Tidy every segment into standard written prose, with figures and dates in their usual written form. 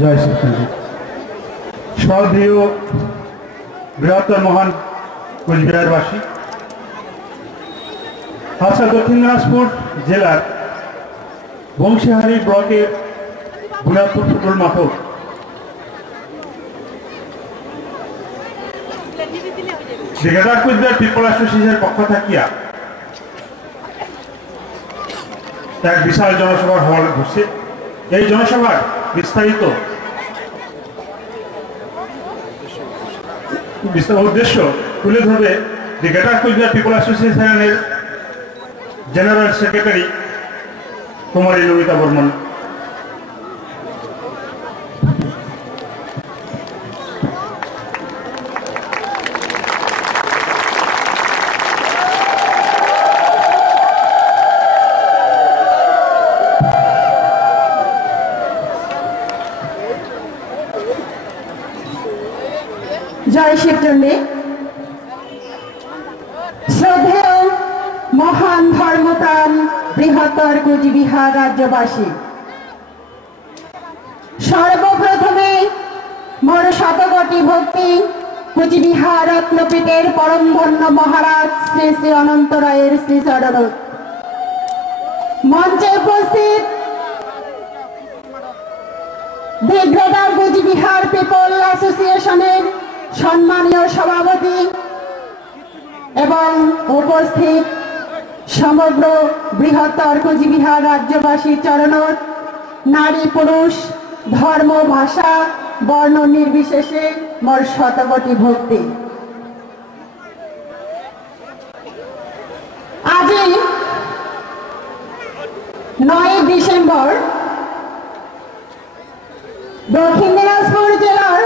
জয় শ্রী সপ্রিয় বৃহত্তর মহান কোচবিহারবাসী, আচ্ছা, দক্ষিণ দিনাজপুর জেলার বংশীহারি ব্লকের বুনিয়াদপুর ফুটবল মাঠক গ্রেটার কোচবিহার পিপল অ্যাসোসিয়েশনের পক্ষ থাকিয়া এক বিশাল জনসভার হল ঘুরছে। এই জনসভার বিস্তারিত উদ্দেশ্য তুলে ধরবে দি গ্রেটার কোচবিহার পিপল অ্যাসোসিয়েশনের জেনারেল সেক্রেটারি কুমারী ললিতা বর্মন। জয় শিবচণ্ডী। শ্রদ্ধেয় মহান ধর্মপ্রাণ বৃহত্তর কোচবিহার রাজ্যবাসী, সর্বপ্রথমে মোর শতকোটি ভক্তি কোচবিহার রত্নপীঠের পরম ধন্য মহারাজ শ্রী শ্রী অনন্ত রায়ের শ্রী চরণ। মঞ্চে উপস্থিত দি গ্রেটার কোচবিহার পিপল অ্যাসোসিয়েশনের সম্মানীয় সভাপতি এবং উপস্থিত সমগ্র বৃহত্তর কোচবিহার রাজ্যবাসীর চরণত নারী পুরুষ ধর্ম ভাষা বর্ণ নির্বিশেষে মোর শতকোটি ভক্তি। আজি 9 ডিসেম্বর দক্ষিণ দিনাজপুর জেলার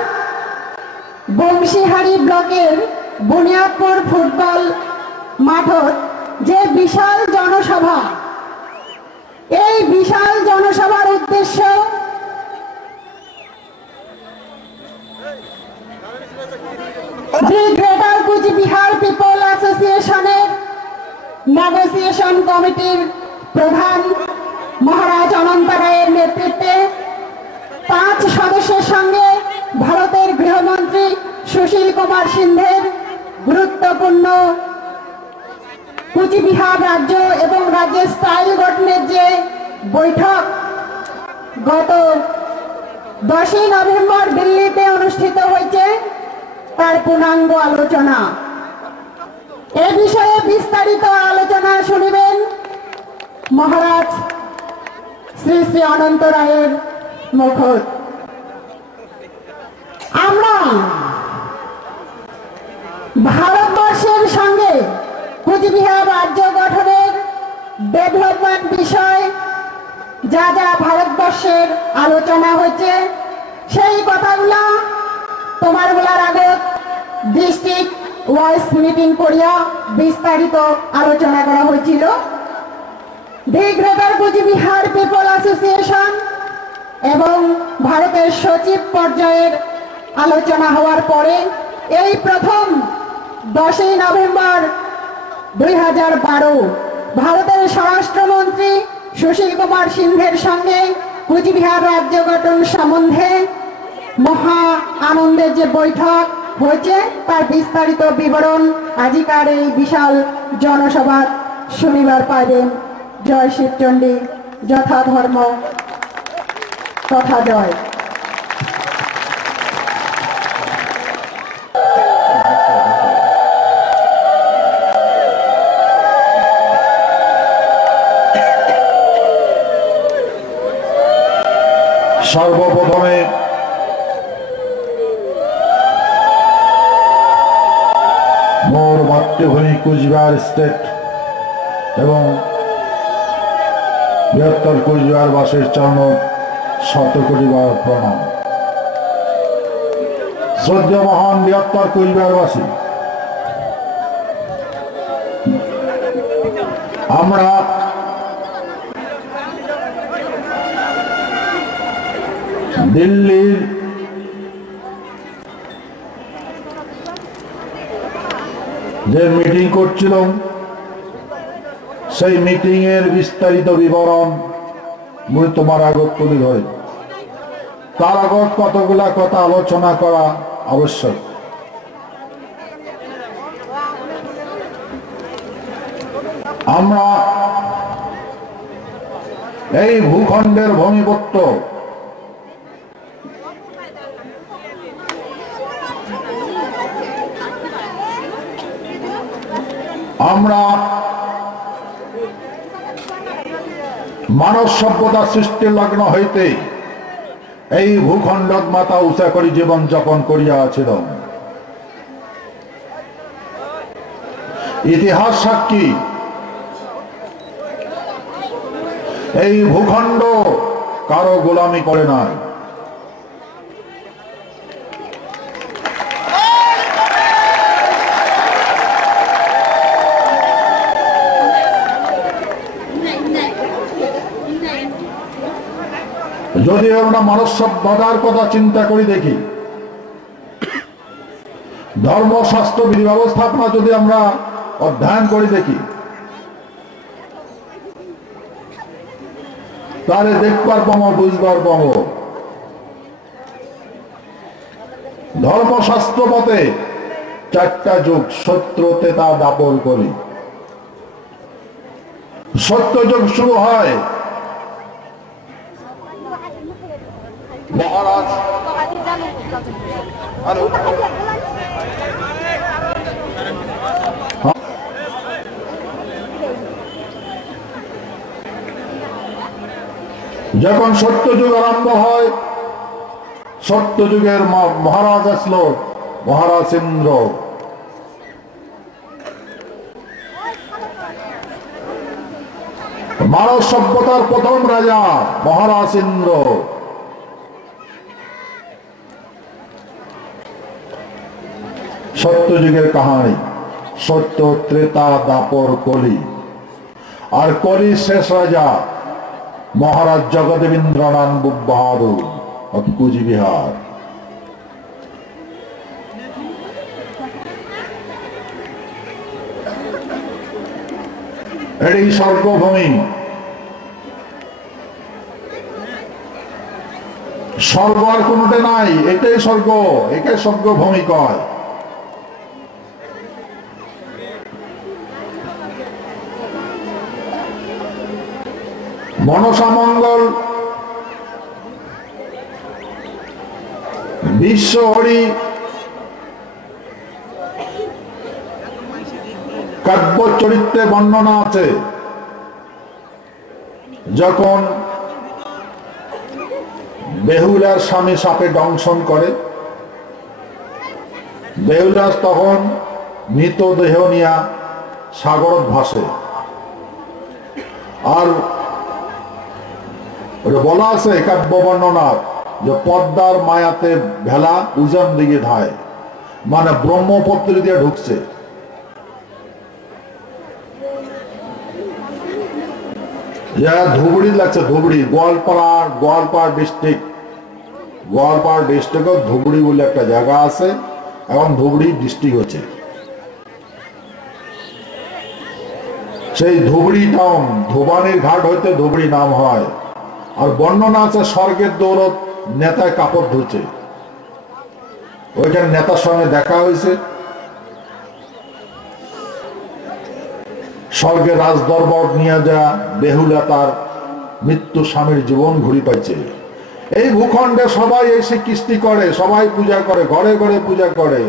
বংশীহারি ব্লকের বুনিয়াদপুর ফুটবল মাঠত যে বিশাল জনসভা, এই বিশাল জনসভার উদ্দেশ্য দি গ্রেটার কোচবিহার পিপল অ্যাসোসিয়েশনের নেগোসিয়েশন কমিটির প্রধান মহারাজ অনন্ত রায়ের নেতৃত্বে 5 সদস্যের সঙ্গে ভারতের গৃহমন্ত্রী সুশীল কুমার সিন্ধের গুরুত্বপূর্ণ কোচবিহার রাজ্য এবং রাজ্যের স্টাইল গঠনের যে বৈঠক গত 10ই নভেম্বর দিল্লিতে অনুষ্ঠিত হয়েছে তার পূর্ণাঙ্গ আলোচনা। এ বিষয়ে বিস্তারিত আলোচনা শুনিবেন মহারাজ শ্রী শ্রী অনন্ত রায়ের মুখত। আমরা ভারতবর্ষের সঙ্গে কুচবিহার রাজ্য গঠনের ডেভেলপমেন্ট বিষয় যা যা ভারতবর্ষের আলোচনা হয়েছে সেই কথাগুলা তোমারগুলার আগত ডিস্ট্রিক্ট ওয়াইজ মিটিং করিয়া বিস্তারিত আলোচনা করা হয়েছিল। The greater Cooch Behar people association এবং ভারতের সচিব পর্যায়ের আলোচনা হওয়ার পরে এই প্রথম 10ই নভেম্বর 2012 ভারতের স্বরাষ্ট্রমন্ত্রী সুশীল কুমার সিন্ধের সঙ্গে কুচবিহার রাজ্য গঠন সম্বন্ধে মহা আনন্দের যে বৈঠক হয়েছে তার বিস্তারিত বিবরণ আজিকার এই বিশাল জনসভা শুনিবার পাইবেন। জয় শিবচণ্ডী, যথা ধর্ম তথা জয়। সর্বপ্রথমে মোর মাতৃভূমি কুচবিহার স্টেট এবং বৃহত্তর কুচবিহার বাসীর চরণ শত কোটি বার প্রণাম। শ্রদ্ধেয় মহান বৃহত্তর কুচবিহারবাসী, আমরা দিল্লির যে মিটিং করছিলাম সেই মিটিং এর বিস্তারিত বিবরণ মুই তোমার আগত তুলে ধরে তার আগত কতগুলা কথা আলোচনা করা আবশ্যক। আমরা এই ভূখণ্ডের ভূমিপুত্র আমরা মানব সভ্যতা সৃষ্টির লগ্ন হইতে এই ভূখণ্ড মাথা উঁচা করি জীবন যাপন করিয়া ছিল। ইতিহাস সাক্ষী এই ভূখণ্ড কারো গোলামি করে নাই। যদি আমরা মানব সভ্যতার কথা চিন্তা করি দেখি, ধর্মশাস্ত্র বিধি ব্যবস্থাপনা যদি আমরা অধ্যয়ন করি দেখি, তাহলে দেখবার পাবো, বুঝবার পাবো ধর্মশাস্ত্র মতে 4টা যুগ সত্য তেতা দাপর করি। সত্য যুগ শুরু হয় মহারাজ যখন সত্যযুগ আরম্ভ হয়, সত্যযুগের মহারাজ আসলো মহারাজ ইন্দ্র। মানব সভ্যতার প্রথম রাজা মহারাজ ইন্দ্র। সত্যযুগের কাহিনী, সত্য ত্রেতা দাপর কলি, আর কলি শেষ রাজা মহারাজ জগদেবেন্দ্রনাথ বাহাদুর অফ কুচবিহার। এটি স্বর্গভূমি। স্বর্গ আর কোনটা নাই, এটাই স্বর্গ, একে স্বর্গভূমি কয়। মনসা মঙ্গল বিশ্বহরি কাব্য চরিত্রে বর্ণনা আছে, যখন বেহুলার স্বামী সাপে দংশন করে, বেহুলা তখন মৃতদেহ নিয়া সাগরত ভাসে। আর বলা আছে কাব্য বর্ণনা যে পদ্মার মায়াতে ভেলা উজান দিকে ধায়, মানে ব্রহ্মপুত্র দিয়ে ঢুকছে। যারা ধুবড়ি লাগছে, ধুবড়ি গোয়ালপাড় ডিস্ট্রিক্ট ধুবড়ি বলে একটা জায়গা আছে, এখন ধুবড়ি ডিস্ট্রিক্ট হচ্ছে। সেই ধুবড়ি টাউন, ধোবানির ঘাট হইতে ধুবড়ি নাম হয়। আর বর্ণনা আছে স্বর্গের দৌলত নেতায় কাপড় ধুচ্ছে, ওইখানে নেতার সঙ্গে দেখা হয়েছে। স্বর্গের রাজদরবার নিয়ে যা বেহুলা তার মৃত্যু স্বামীর জীবন ঘুরি পাইছে। এই ভূখণ্ডে সবাই এসে কৃষ্টি করে, সবাই পূজা করে, ঘরে ঘরে পূজা করে।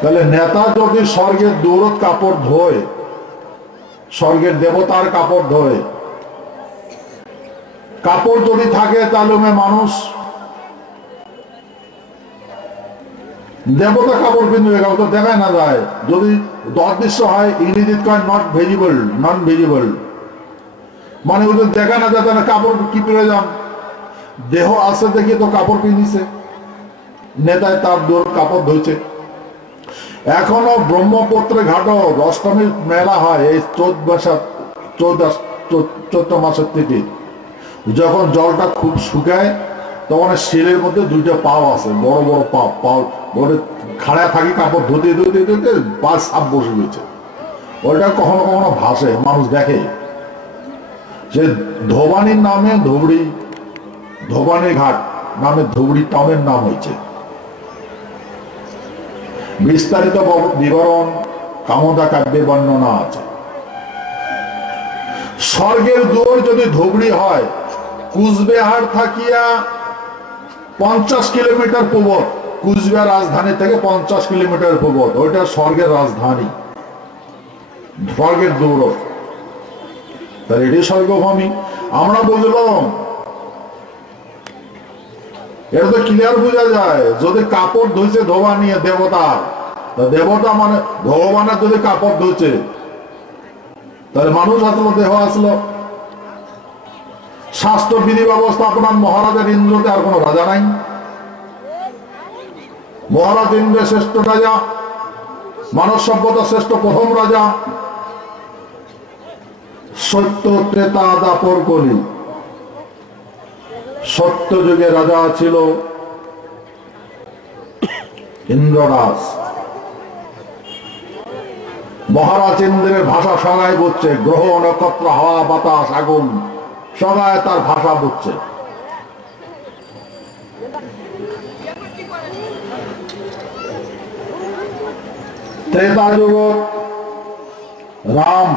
তাহলে নেতা যদি স্বর্গের দৌলত কাপড় ধোয়, স্বর্গের দেবতার কাপড় ধোয়, কাপড় যদি থাকে তাহলে মানুষ দেবতা কাপড় পিনবে, তো দেখায় না যায়। যদি অদৃশ্য হয়, ইংরেজিতে কয় নন ভিজিবল, মানে ওদের দেখা না যায়, তাহলে কাপড় কি প্রয়োজন? দেহ আছে দেখি তো কাপড় পিনিছে, নেতায় তার কাপড় ধুইছে। এখনো ব্রহ্মপুত্রে ঘাটও অষ্টমীর মেলা হয়, এই চৈত্র মাসের তিথি। যখন জলটা খুব শুকায়, তখন শিলের মধ্যে দুইটা পাও আছে, বড় বড় পাও বড় খাড়া থাকি, কাপড় ধুতে ধুতে ধুতে পা সাপ বসে গেছে। ওইটা কখনো কখনো ভাসে, মানুষ দেখে। সে ধোবানির নামে ধোবানি ঘাট নামে ধুবড়ি টাউনের নাম হয়েছে। বিস্তারিত বিবরণ কামদা কাব্যে বর্ণনা আছে। স্বর্গের দুয়ার যদি ধুবড়ি হয়, কুচবিহার থাকিয়া 50 কিলোমিটার পূর্ব, কুচবিহার রাজধানী থেকে 50 কিলোমিটার পূর্ব, ওইটা স্বর্গের রাজধানী, স্বর্গের দৌড়। তাহলে এটি স্বর্গভূমি। আমরা বুঝলাম, এটা তো ক্লিয়ার বোঝা যায়। যদি কাপড় ধুইছে ধোবা নিয়ে দেবতার, দেবতা মানে ভগবানের যদি কাপড় ধুইছে, তাহলে মানুষ আসলো, দেহ আসলো। স্বাস্থ্য বিধি ব্যবস্থা আপনার মহারাজের ইন্দ্রতে আর কোন রাজা নাই। মহারাজ ইন্দ্র শ্রেষ্ঠ রাজা, মানব সভ্যতা শ্রেষ্ঠ প্রথম রাজা। সত্য ত্রেতা দাপর কলি, সত্য যুগে রাজা ছিল ইন্দ্ররাজ। মহারাজ ইন্দ্রের ভাষা সবাই বুঝছে, গ্রহ নক্ষত্র হাওয়া বাতাস আগুন সবাই তার ভাষা বুঝছে। ত্রেতা যুগ রাম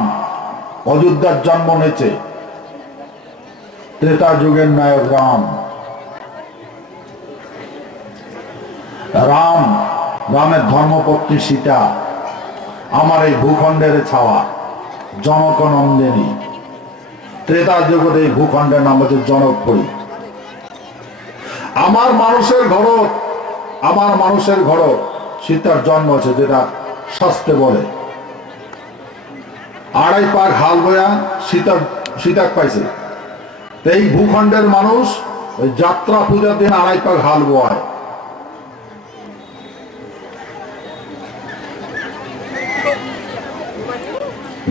অযোধ্যার জন্ম নিয়েছে। ত্রেতা যুগের নায়ক রামের ধর্মপত্নী সীতা, আমার এই ভূখণ্ডের ছাওয়া, জনক নন্দিনী। ত্রেতা যুগের এই ভূখণ্ডের নাম হচ্ছে জনকপুরী। আমার মানুষের ঘর সীতার জন্ম হচ্ছে, যেটা শাস্ত্রে বলে। 2.5 পাক হাল বয়া সীতা পাইছে। এই ভূখণ্ডের মানুষ ওই যাত্রা পূজার দিন 2.5 পাক হাল বোয়ায়।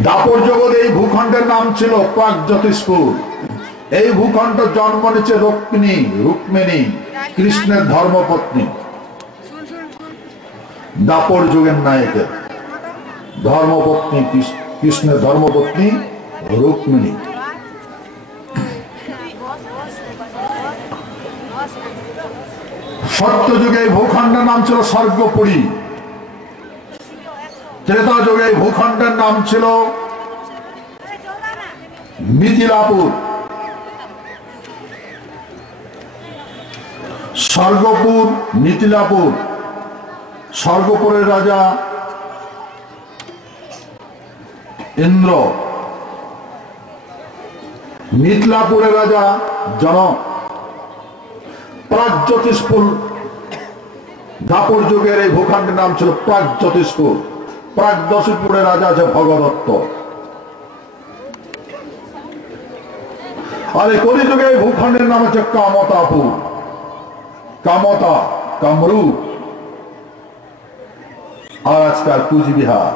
দাপর জগৎ এই ভূখণ্ডের নাম ছিল প্রাগজ্যোতিষপুর। এই ভূখণ্ড জন্ম নিচ্ছে রুক্মিণী, কৃষ্ণের ধর্মপত্নী। দাপর যুগের নায়কের ধর্মপত্নী, কৃষ্ণের ধর্মপত্নী রুক্মিণী। সত্য যুগে ভূখণ্ডের নাম ছিল স্বর্গপুরী। ত্রেতা যুগে ভূখণ্ডের নাম ছিল মিথিলাপুর। স্বর্গপুর, মিথিলাপুর। স্বর্গপুরের রাজা ইন্দ্র, মিথিলাপুরের রাজা জনক। প্রাগজ্যোতিষপুর, দাপর যুগের এই ভূখণ্ডের নাম ছিল প্রাগজ্যোতিষপুর। প্রাগজ্যোতিষপুরের রাজা আছে ভগদত্ত। আর এই কলিযুগে এই ভূখণ্ডের নাম হচ্ছে কামতাপুর। কামতা, কামরূপ, আর আজকাল কুচবিহার।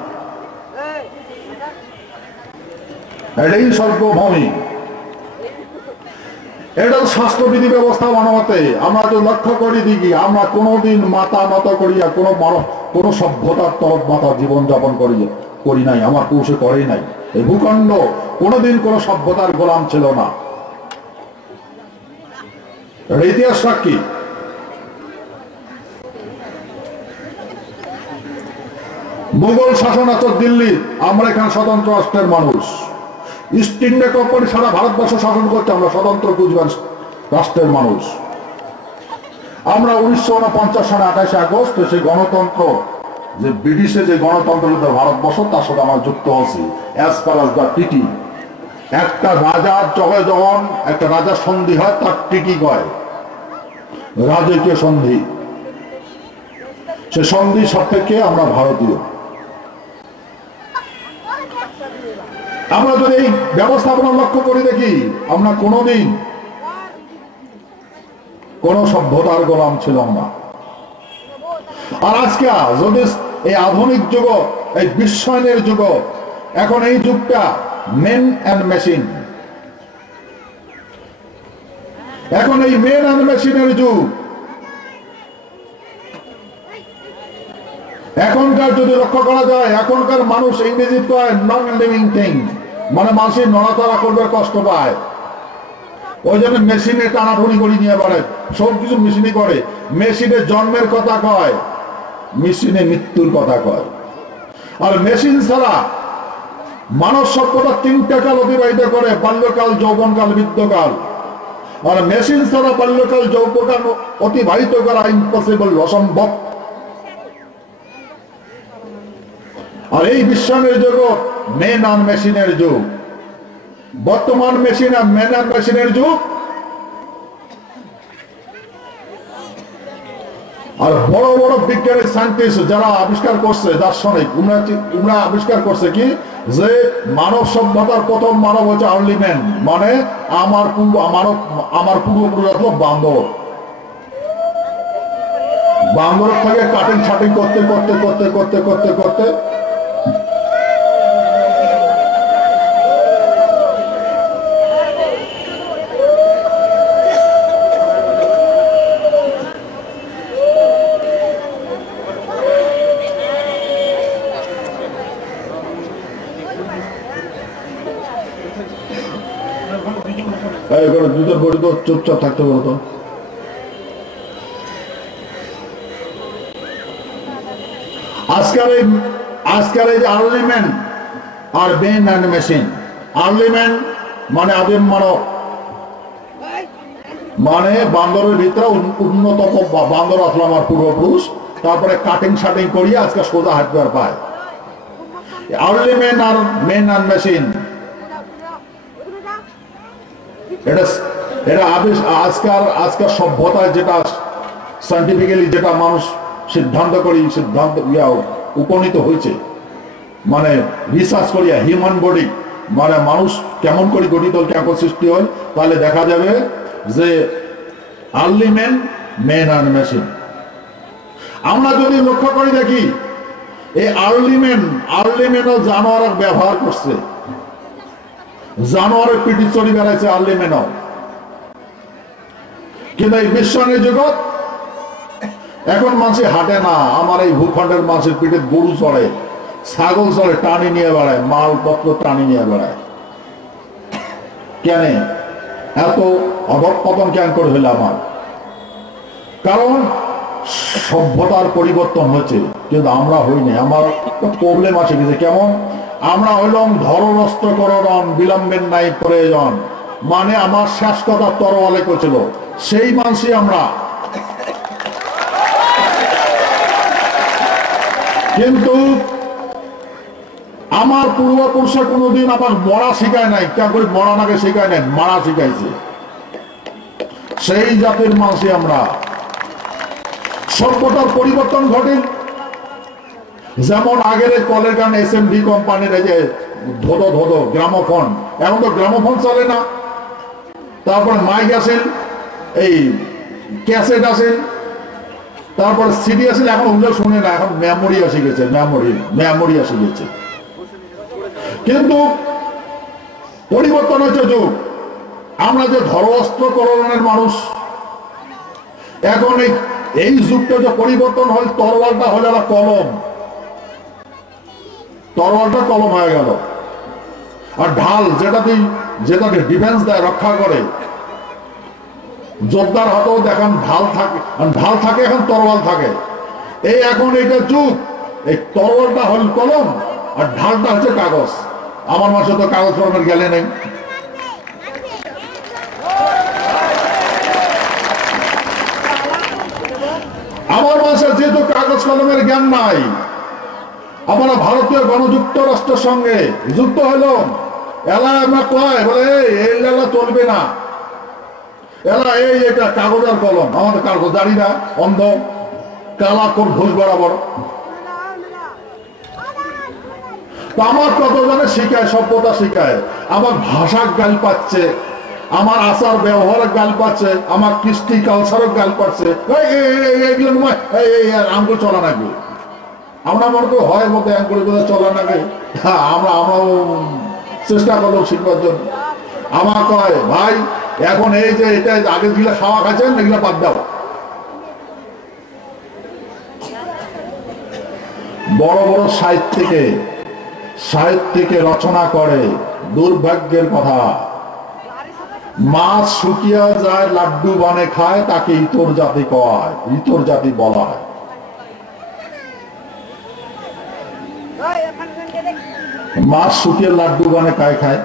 এটাই স্বর্গভূমি। এটা স্বাস্থ্যবিধি ব্যবস্থা মানবতে আমরা যে লক্ষ্য করি দিকে আমরা কোনোদিন মাথা নত করিয়া কোনো সভ্যতার তরফ মাথা জীবনযাপন করি নাই, আমার পুরুষে করেই নাই। এই ভূখণ্ড কোনোদিন কোন সভ্যতার গোলাম ছিল না। ইতিহাস সাক্ষী। মুঘল শাসন আছে দিল্লি, আমরা এখানে স্বতন্ত্র রাষ্ট্রের মানুষ। ইস্ট ইন্ডিয়া কোম্পানি সারা ভারতবর্ষ শাসন করছে, আমরা স্বতন্ত্র কুচবিহার রাষ্ট্রের মানুষ। আমরা 1949 সালে 28 আগস্ট সেই গণতন্ত্র, যে ব্রিটিশে যে গণতন্ত্র ভারতবর্ষ, তার সাথে আমরা যুক্ত আছি as per as the TT. একটা রাজার জগে যখন একটা রাজার সন্ধি হয় তার টিটি কয় রাজকীয় সন্ধি। সে সন্ধি সাপেক্ষে আমরা ভারতীয়। আমরা যদি এই ব্যবস্থাপনা লক্ষ্য করে দেখি, আমরা কোনোদিন কোন সভ্যতার গোলাম ছিলাম না। আর আজকে যদি এই আধুনিক যুগ, এই বিশ্বায়নের যুগ, এখন এই যুগটা মেন অ্যান্ড মেশিন। এখন এই মেন অ্যান্ড মেশিনের যুগ। এখনকার যদি লক্ষ্য করা যায়, এখনকার মানুষ ইংরেজি কয় নন লিভিং থিং, মানে মানুষের নড়াচড়া করবে কষ্ট পায়, ওই জন্য মেশিনে টানাটুনি করে নিয়ে পারে, সব কিছু মেশিনে করে। মেশিনে জন্মের কথা কয়, মেশিনে মৃত্যুর কথা কয়। আর মেশিন ছাড়া মানব সভ্যতা 3টা কাল অতিবাহিত করে, বাল্যকাল, যৌবনকাল, বৃদ্ধকাল। আর মেশিন ছাড়া বাল্যকাল, যৌবনকাল অতিবাহিত করা ইম্পসিবল, অসম্ভব। আর এই বিশ্বায়নের যুগ মেন আর মেশিনের যুগ। বর্তমান মেশিন আর মেন আর মেশিনের যুগ। আর বড় বড় বিজ্ঞানের সায়েন্টিস্ট যারা আবিষ্কার করছে, দার্শনিক, উমরা আবিষ্কার করছে কি, যে মানব সভ্যতার প্রথম মানব হচ্ছে আর্লি ম্যান, মানে আমার পূর্বপুরুষ হলো বান্দর। বান্দর থেকে কাটিং ছাটিং করতে করতে করতে করতে করতে করতে দুটোর বডি তো চুপচাপ থাকতে বলতো। আজকাল এই যে আর্লিম্যান আর মেন অ্যান্ড মেশিন। আর্লিম্যান মানে আদিম মানব, মানে বান্দরের ভিতরে উন্নতম বান্দর আসলো আমার পূর্বপুরুষ, তারপরে কাটিং শাটিং করিয়ে আজকে সোজা হাঁটবার পায়। আর্লিম্যান আর মেন অ্যান্ড মেশিন, এটা আজকাল সভ্যতায় যেটা সায়েন্টিফিক্যালি যেটা মানুষ সিদ্ধান্ত উপনীত হয়েছে, মানে রিসার্চ করিয়া হিউম্যান বডি, মানে মানুষ কেমন করে গঠিত কেমন সৃষ্টি হয়, তাহলে দেখা যাবে যে early man, men and machine. আমরা যদি লক্ষ্য করে দেখি, এই আর্লি ম্যানও জানোয়ার ব্যবহার করছে, জানোয়ারের পিঠি চড়ি বেড়াইছে আর্লি ম্যানও। কিন্তু এই বিশ্বায়নের জগৎ এখন মানুষ হাঁটে না। আমার এই ভূখণ্ডের মানুষের পিঠে গরু চড়ে, ছাগল চড়ে, টানি নিয়ে বেড়ায়, মালপত্র টানি নিয়ে বেড়ায়। কেন এত অধঃপতন কেন করে হইল আমার? কারণ সভ্যতার পরিবর্তন হয়েছে, কিন্তু আমরা হইনি। আমার প্রবলেম আছে কিছু। কেমন? আমরা হইলাম ধররস্ত্রকরণ, বিলম্বের নাই প্রয়োজন, মানে আমার শেষ কথা তরওয়ালে করছিল, সেই মানুষই আমরা। কিন্তু আমার পূর্বপুরুষে কোনোদিন আমার মরা শিখায় নাই, কেন করে মরা নাকে শিখায় নাই, মারা শিখাইছে। সেই জাতির মানুষই আমরা। সভ্যতার পরিবর্তন ঘটে, যেমন আগের কলের গান SMD কোম্পানির এই যে ধোদো ধোদো গ্রামোফোন, এখন তো গ্রামোফোন চলে না। তারপরে মাইক আসেন, এই ক্যাসেট আসেন, তারপরে সিডি আসেন, এখন ওগুলো শুনে না, এখন মেমোরি আসে গেছে, মেমোরি আসে গেছে। কিন্তু পরিবর্তন হচ্ছে যুগ। আমরা যে ধর্মস্ত্রকরণের মানুষ, এখন এই যুগটা যে পরিবর্তন হয়, তরোয়ালটা হয়ে গেল কলম, তরোয়ালটা কলম হয়ে গেল। আর ঢাল যেটাকে ডিফেন্স দেয়, রক্ষা করে, যোদ্ধার হাতেও দেখেন ঢাল থাকে, এখন তরোয়াল থাকে। এই এখন এটা যুগ, এই তরোয়ালটা হল কলম আর ঢালটা হচ্ছে কাগজ। আমার মাসে তো কাগজ কলমের গেলে নেই। আমার মাসে যেহেতু কাগজ কলমের জ্ঞান নাই, আমরা ভারতীয় গণযুক্তরাষ্ট্রের সঙ্গে যুক্ত হলো। এলা আমরা কয় বলে এই লেলা চলবে না, এলা এই এটা কাগজ আর কলম, আমাদের কাগজ জানি না, অন্ধ কালা কোর ঘুষ বরাবর। আমার কতজনে শিখায়, সভ্যতা শিখায়, আমার ভাষা গাল পাচ্ছে, আমার আচার ব্যবহারের গাল পাচ্ছে, আমার কৃষ্টি কালচারের গাল পাচ্ছে। আঙ্গুল চলা নাকি আমরা মনে করি হয় মতো আঙ্গুল চলা নাকি, আমরাও চেষ্টা করলাম শিখবার জন্য। আমার কয় ভাই এখন এই যে এটা আগে যেগুলো খাওয়া খাচ্ছেন এগুলো বাদ দাও। বড় বড় সাহিত্যিকে রচনা করে, দুর্ভাগ্যের কথা, মাছ শুকিয়া যায় লাড্ডু বানে খায়, তাকে ইতর জাতি কয়, ইতর জাতি বলা হয়। মাছ শুকিয়ে লাড্ডু বানে খায়,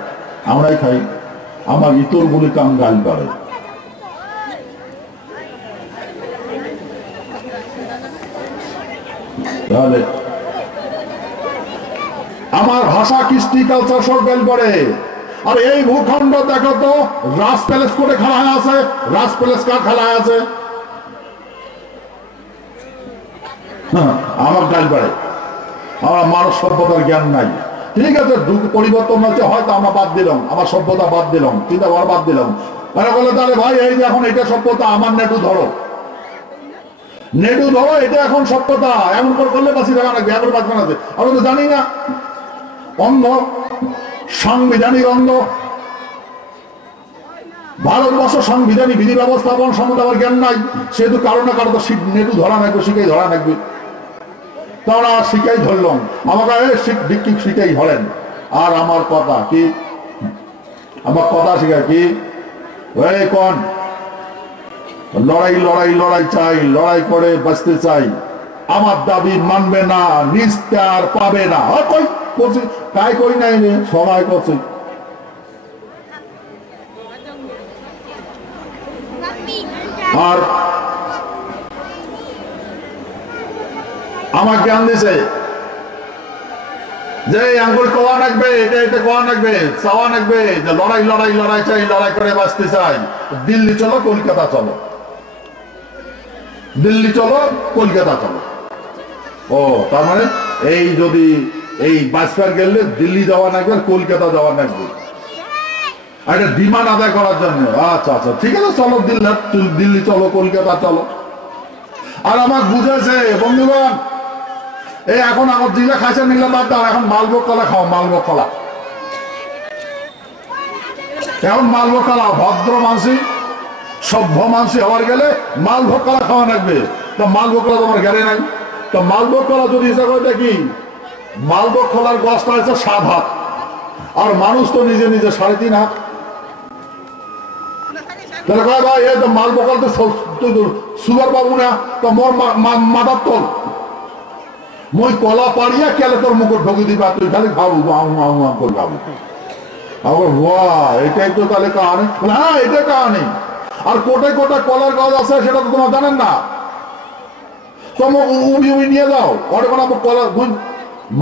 আমরাই খাই, আমার ইতর গুলি কাম গাল করে। তাহলে আমার ভাষা কৃষ্টি কালচার সব গাল করে। আর এই ভূখণ্ড দেখো তো, রাজ প্যালেস করে খেলা আছে, রাজ প্যালেস কার খেলা আছে, আমার গাল করে। আমার মানব সভ্যতার জ্ঞান নাই। ঠিক আছে, যুগ পরিবর্তন হচ্ছে, হয়তো আমরা বাদ দিলাম, আমার সভ্যতা বাদ দিলাম, চিন্তা ভাবনা বাদ দিলাম। তারা বলে তাহলে ভাই এই যে এখন এটা সভ্যতা, আমার নেটু ধরো, এটা এখন সভ্যতা, এমন করে করলে বাঁচি থাকা লাগবে, এমন বাঁচবে না। আমরা তো জানি না, অন্ধ, সাংবিধানিক অন্ধ। ভারতবর্ষ সাংবিধানিক বিধি ব্যবস্থাপন সম্বন্ধে আমার জ্ঞান নাই, সেহেতু কারো না কারো তো নেটু ধরা লাগবে, শিখেই ধরা লাগবে। তারা শিখাই ধরলাম, আমাকে শিখাই ধরেন। আর আমার কথা কি, আমার কথা শিখায় কি, কোন লড়াই চাই, লড়াই করে বাঁচতে চাই, আমার দাবি মানবে না, নিস্তার পাবে না। কই করছি, তাই কই নাই, সবাই করছি। আর আমার জ্ঞান দিছে যে আঙ্গুল কোয়া লাগবে, এটা কোয়া লাগবে, চাওয়া লাগবে, যে লড়াই চাই, লড়াই করে বাঁচতে চাই। দিল্লি চলো, কলকাতা চলো, দিল্লি চলো, কলকাতা চলো। ও তার মানে এই যদি এই বাঁচবার গেলে দিল্লি যাওয়া লাগবে, কলকাতা যাওয়া লাগবে, একটা ডিমান্ড আদায় করার জন্য। আচ্ছা আচ্ছা ঠিক আছে, চলো দিল্লি চলো, কলকাতা চলো। আর আমার বুঝেছে বন্ধুগণ, এই এখন আমার জিলা খাইছে নিলে বাদ দাও, এখন মালভোগ কলা খাও, মালভোগ কলা, এখন মালভোগ কলা। ভদ্র মানসি, সভ্য মানসি হওয়ার গেলে মালভোগ কলা খাওয়া লাগবে। তো মালভোগ কলা তোমার গেলে নাই, তো মালভোগ কলা যদি হিসাব করে দেখি, মালভোগ কলার গাছটা হচ্ছে 7 হাত, আর মানুষ তো নিজে নিজে 3.5 হাত। তাহলে কয় ভাই এই তো মালভোগ কলা তো সুগার পাবো না, তো মোর মাথার তোল, মই কলা পাড়িয়া কেলে তোর মুখে ঢুকে দিবা, তুই খালি খাবো করে খাবো। এটাই তো তাহলে কাহানি। হ্যাঁ এটাই কাহানি। আর কোটায় কলার গাছ আছে, সেটা তো তোমরা জানেন না। তোমরা উবি উবি নিয়ে যাও ওটা কোনো কলা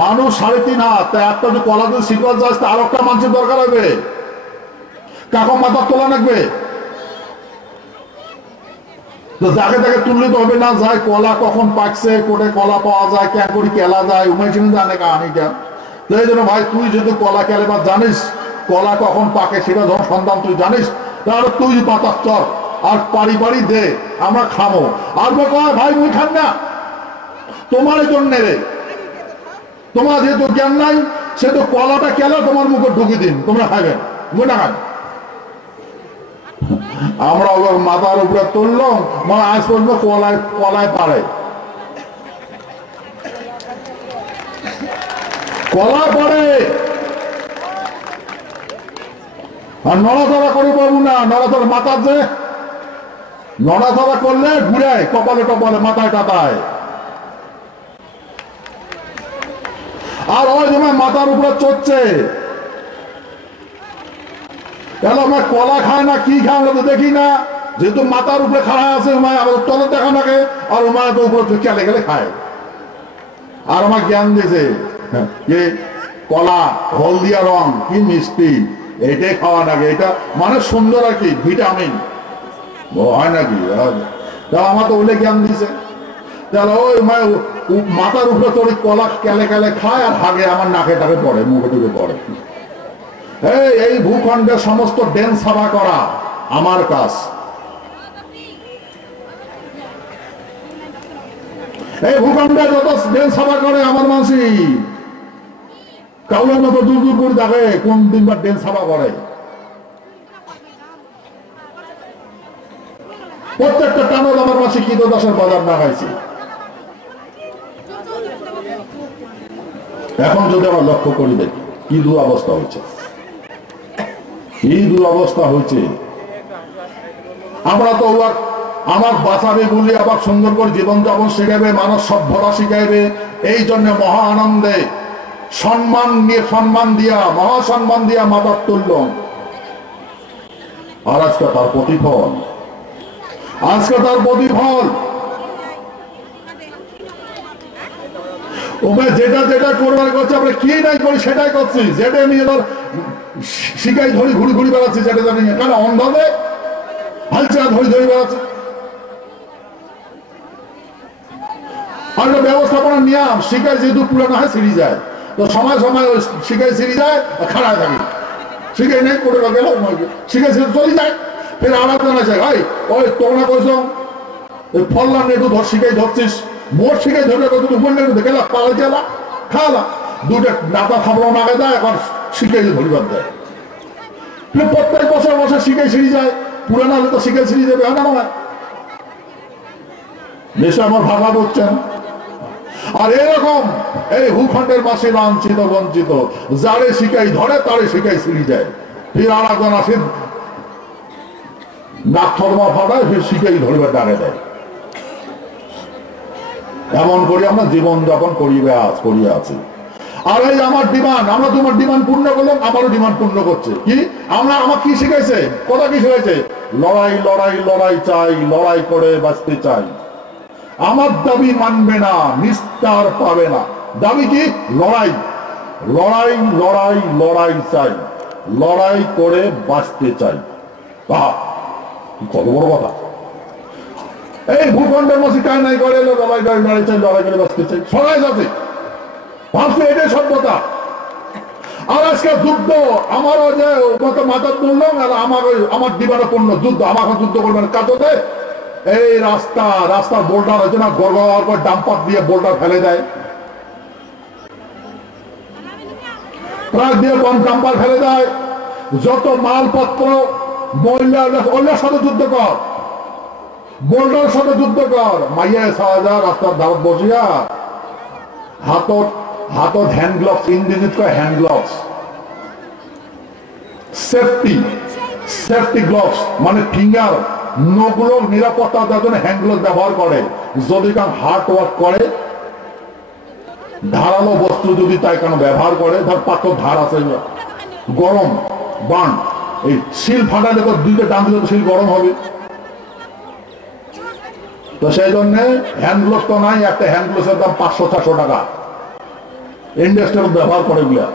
মানুষ 3.5 হাত একটা যদি কলা যদি শিকড় যাস আর একটা মানুষের দরকার হবে কাকো মাথা তোলা লাগবে যাকে তাকে তুললে তো হবে না যায় কলা কখন পাকছে কোটে কলা পাওয়া যায় কে করি কেলা যায় উমেছিল জানে কাহানি কেন এই জন্য ভাই তুই যদি কলা কেলেবার জানিস কলা কখন পাকে সেটা যখন সন্ধান তুই জানিস তাহলে তুই পাতা চর আর পারি পারি দে আমরা খামো আর কয় ভাই মুই খান না তোমার জন্য রে তোমার যেহেতু জ্ঞান নাই সে তো কলাটা কেলা তোমার মুখে ঢুকি দিন তোমরা খাবে মুই না খান আমরা ওর মাথার উপরে তুললাম মানে আজ পর্যন্ত কলায় পারে কলা পড়ে আর নড়াচড়া করে পাবো না নড়াচড়া মাথার যে নড়াচড়া করলে ঘুরায় কপালে টপালে মাথায় টাতায় আর ওই সময় মাথার উপরে চড়ছে আমার কলা খায় না কি খায় আমরা তো দেখি না যেহেতু মাথার উপরে খাড়া আছে আমাদের তলে দেখা থাকে আর ওমায় তো উপরে খেলে খেলে খায় আর আমার জ্ঞান দিয়েছে যে কলা হলদিয়া রং কি মিষ্টি এটাই খাওয়া লাগে এটা মানে সুন্দর আর কি ভিটামিন হয় নাকি আমার তো ওলে জ্ঞান দিছে তাহলে ওই মাথার উপরে তোর কলা কেলে কেলে খায় আর হাগে আমার নাকে টাকে পড়ে মুখে টুকে পড়ে এই ভূখণ্ডের সমস্ত ডেন সাফা করা আমার কাজ এই ভূখণ্ডে যত ডেন সাফা করে আমার মানসি কাউলের মতো দূর দূর করে দেখে কোন দিনবার ডেন সাফা করে প্রত্যেকটা টানো আমার মাসে কি দশার বাজার না খাইছি এখন যদি আমরা লক্ষ্য করি দেখি কি দুরবস্থা হচ্ছে এই দুরবস্থা হয়েছে আমরা তো আমার বাঁচাবে বলি আবার সুন্দর করে জীবনযাপন শিখাইবে মানুষ সভ্যতা শিখাইবে এই জন্য মহা আনন্দে সম্মান দিয়া মহা সম্মান দিয়া মাথার তুলল আর আজকে তার প্রতিফল যেটা যেটা করবার করছে আমরা কি নাই করি সেটাই করছি যেটা নিয়ে ধর শিকাই ধরি ঘুরি ঘুরি বেড়াচ্ছি যেটা জানি কেন অন্ধাবে হালচা ধরি ধরি বেড়াচ্ছে আর ব্যবস্থাপনার নিয়ম শিকাই যেহেতু পুরানো হয় সিঁড়ি যায় তো সময় সময় ওই শিকাই সিঁড়ি যায় খাড়া থাকে শিকাই নেই করে গেল শিকাই সিঁড়ি চলে যায় ফের আলাদা জানা যায় ভাই ওই তোমরা কইছো ওই ফললাম একটু ধর শিকাই ধরছিস মোট শিকাই ধরলে কত উপর গেলা পালা গেলা খাওয়ালা দুটা নাতা খাবড়াও নাগে দেয় এখন শিকাই ধরিবার দেয় প্রত্যেক বছর বছর শিকাই সিঁড়ি যায় পুরানো হলে তো শিকাই সিঁড়ি যাবে না নয় দেশে আমার ভাগা করছেন আর এরকম এই ভূখণ্ডের পাশে লাঞ্ছিত বঞ্চিত যারে শিকাই ধরে তারে শিকাই সিঁড়ি যায় ফির আর একজন আসে নাক থরমা ফাটায় ফির শিকাই ধরবে ডাকে দেয় এমন করি আমরা জীবনযাপন করিয়া আছি আর এই আমার ডিমান্ড আমরা তোমার ডিমান্ড পূর্ণ করলাম আমারও ডিমান্ড পূর্ণ করছে কি আমার কি শিখাইছে কথা কি শিখাইছে লড়াই লড়াই লড়াই চাই লড়াই করে বাঁচতে চাই আমার দাবি মানবে না নিস্তার পাবে না দাবি কি লড়াই লড়াই লড়াই লড়াই চাই লড়াই করে বাঁচতে চাই কত বড় কথা এই ভূখণ্ডের মধ্যে কাজ নাই করে লড়াই লড়াই চাই লড়াই করে বাঁচতে চাই সবাই যাচ্ছে ভাবছে এটাই সভ্যতা আর আজকে যুদ্ধ আমারও যে মাথা তুললাম আমার দিবানা পূর্ণ যুদ্ধ আমাকে যুদ্ধ করবেন কাটোতে এই রাস্তার বোল্ডার হয়েছে না গড়গড় করে ডাম্পার দিয়ে বোল্ডার ফেলে দেয় ট্রাক দিয়ে কম ডাম্পার ফেলে দেয় যত মালপত্র মহিলার সাথে যুদ্ধ কর বোল্ডার সাথে যুদ্ধ কর মাইয়া ৬০০০ রাস্তার ধারত বসিয়া হাতত হ্যান্ড গ্লাভস ইংরেজিত কয় হ্যান্ড গ্লাভস সেফটি গ্লাভস মানে ফিঙ্গার নগুলো নিরাপত্তা দেওয়ার জন্য হ্যান্ড গ্লাভস ব্যবহার করে যদি কারণ হার্ড ওয়ার্ক করে ধারালো বস্তু যদি তাই কেন ব্যবহার করে ধর পাথর ধার আছে গরম বান এই শিল ফাটালে তো দুইটা ডান দিলে শিল গরম হবে তো সেই জন্য হ্যান্ড গ্লোভস তো নাই, একটা হ্যান্ড গ্লোভসের দাম 500-600 টাকা ইন্ডাস্ট্রিয়াল ব্যবহার করে গুলা।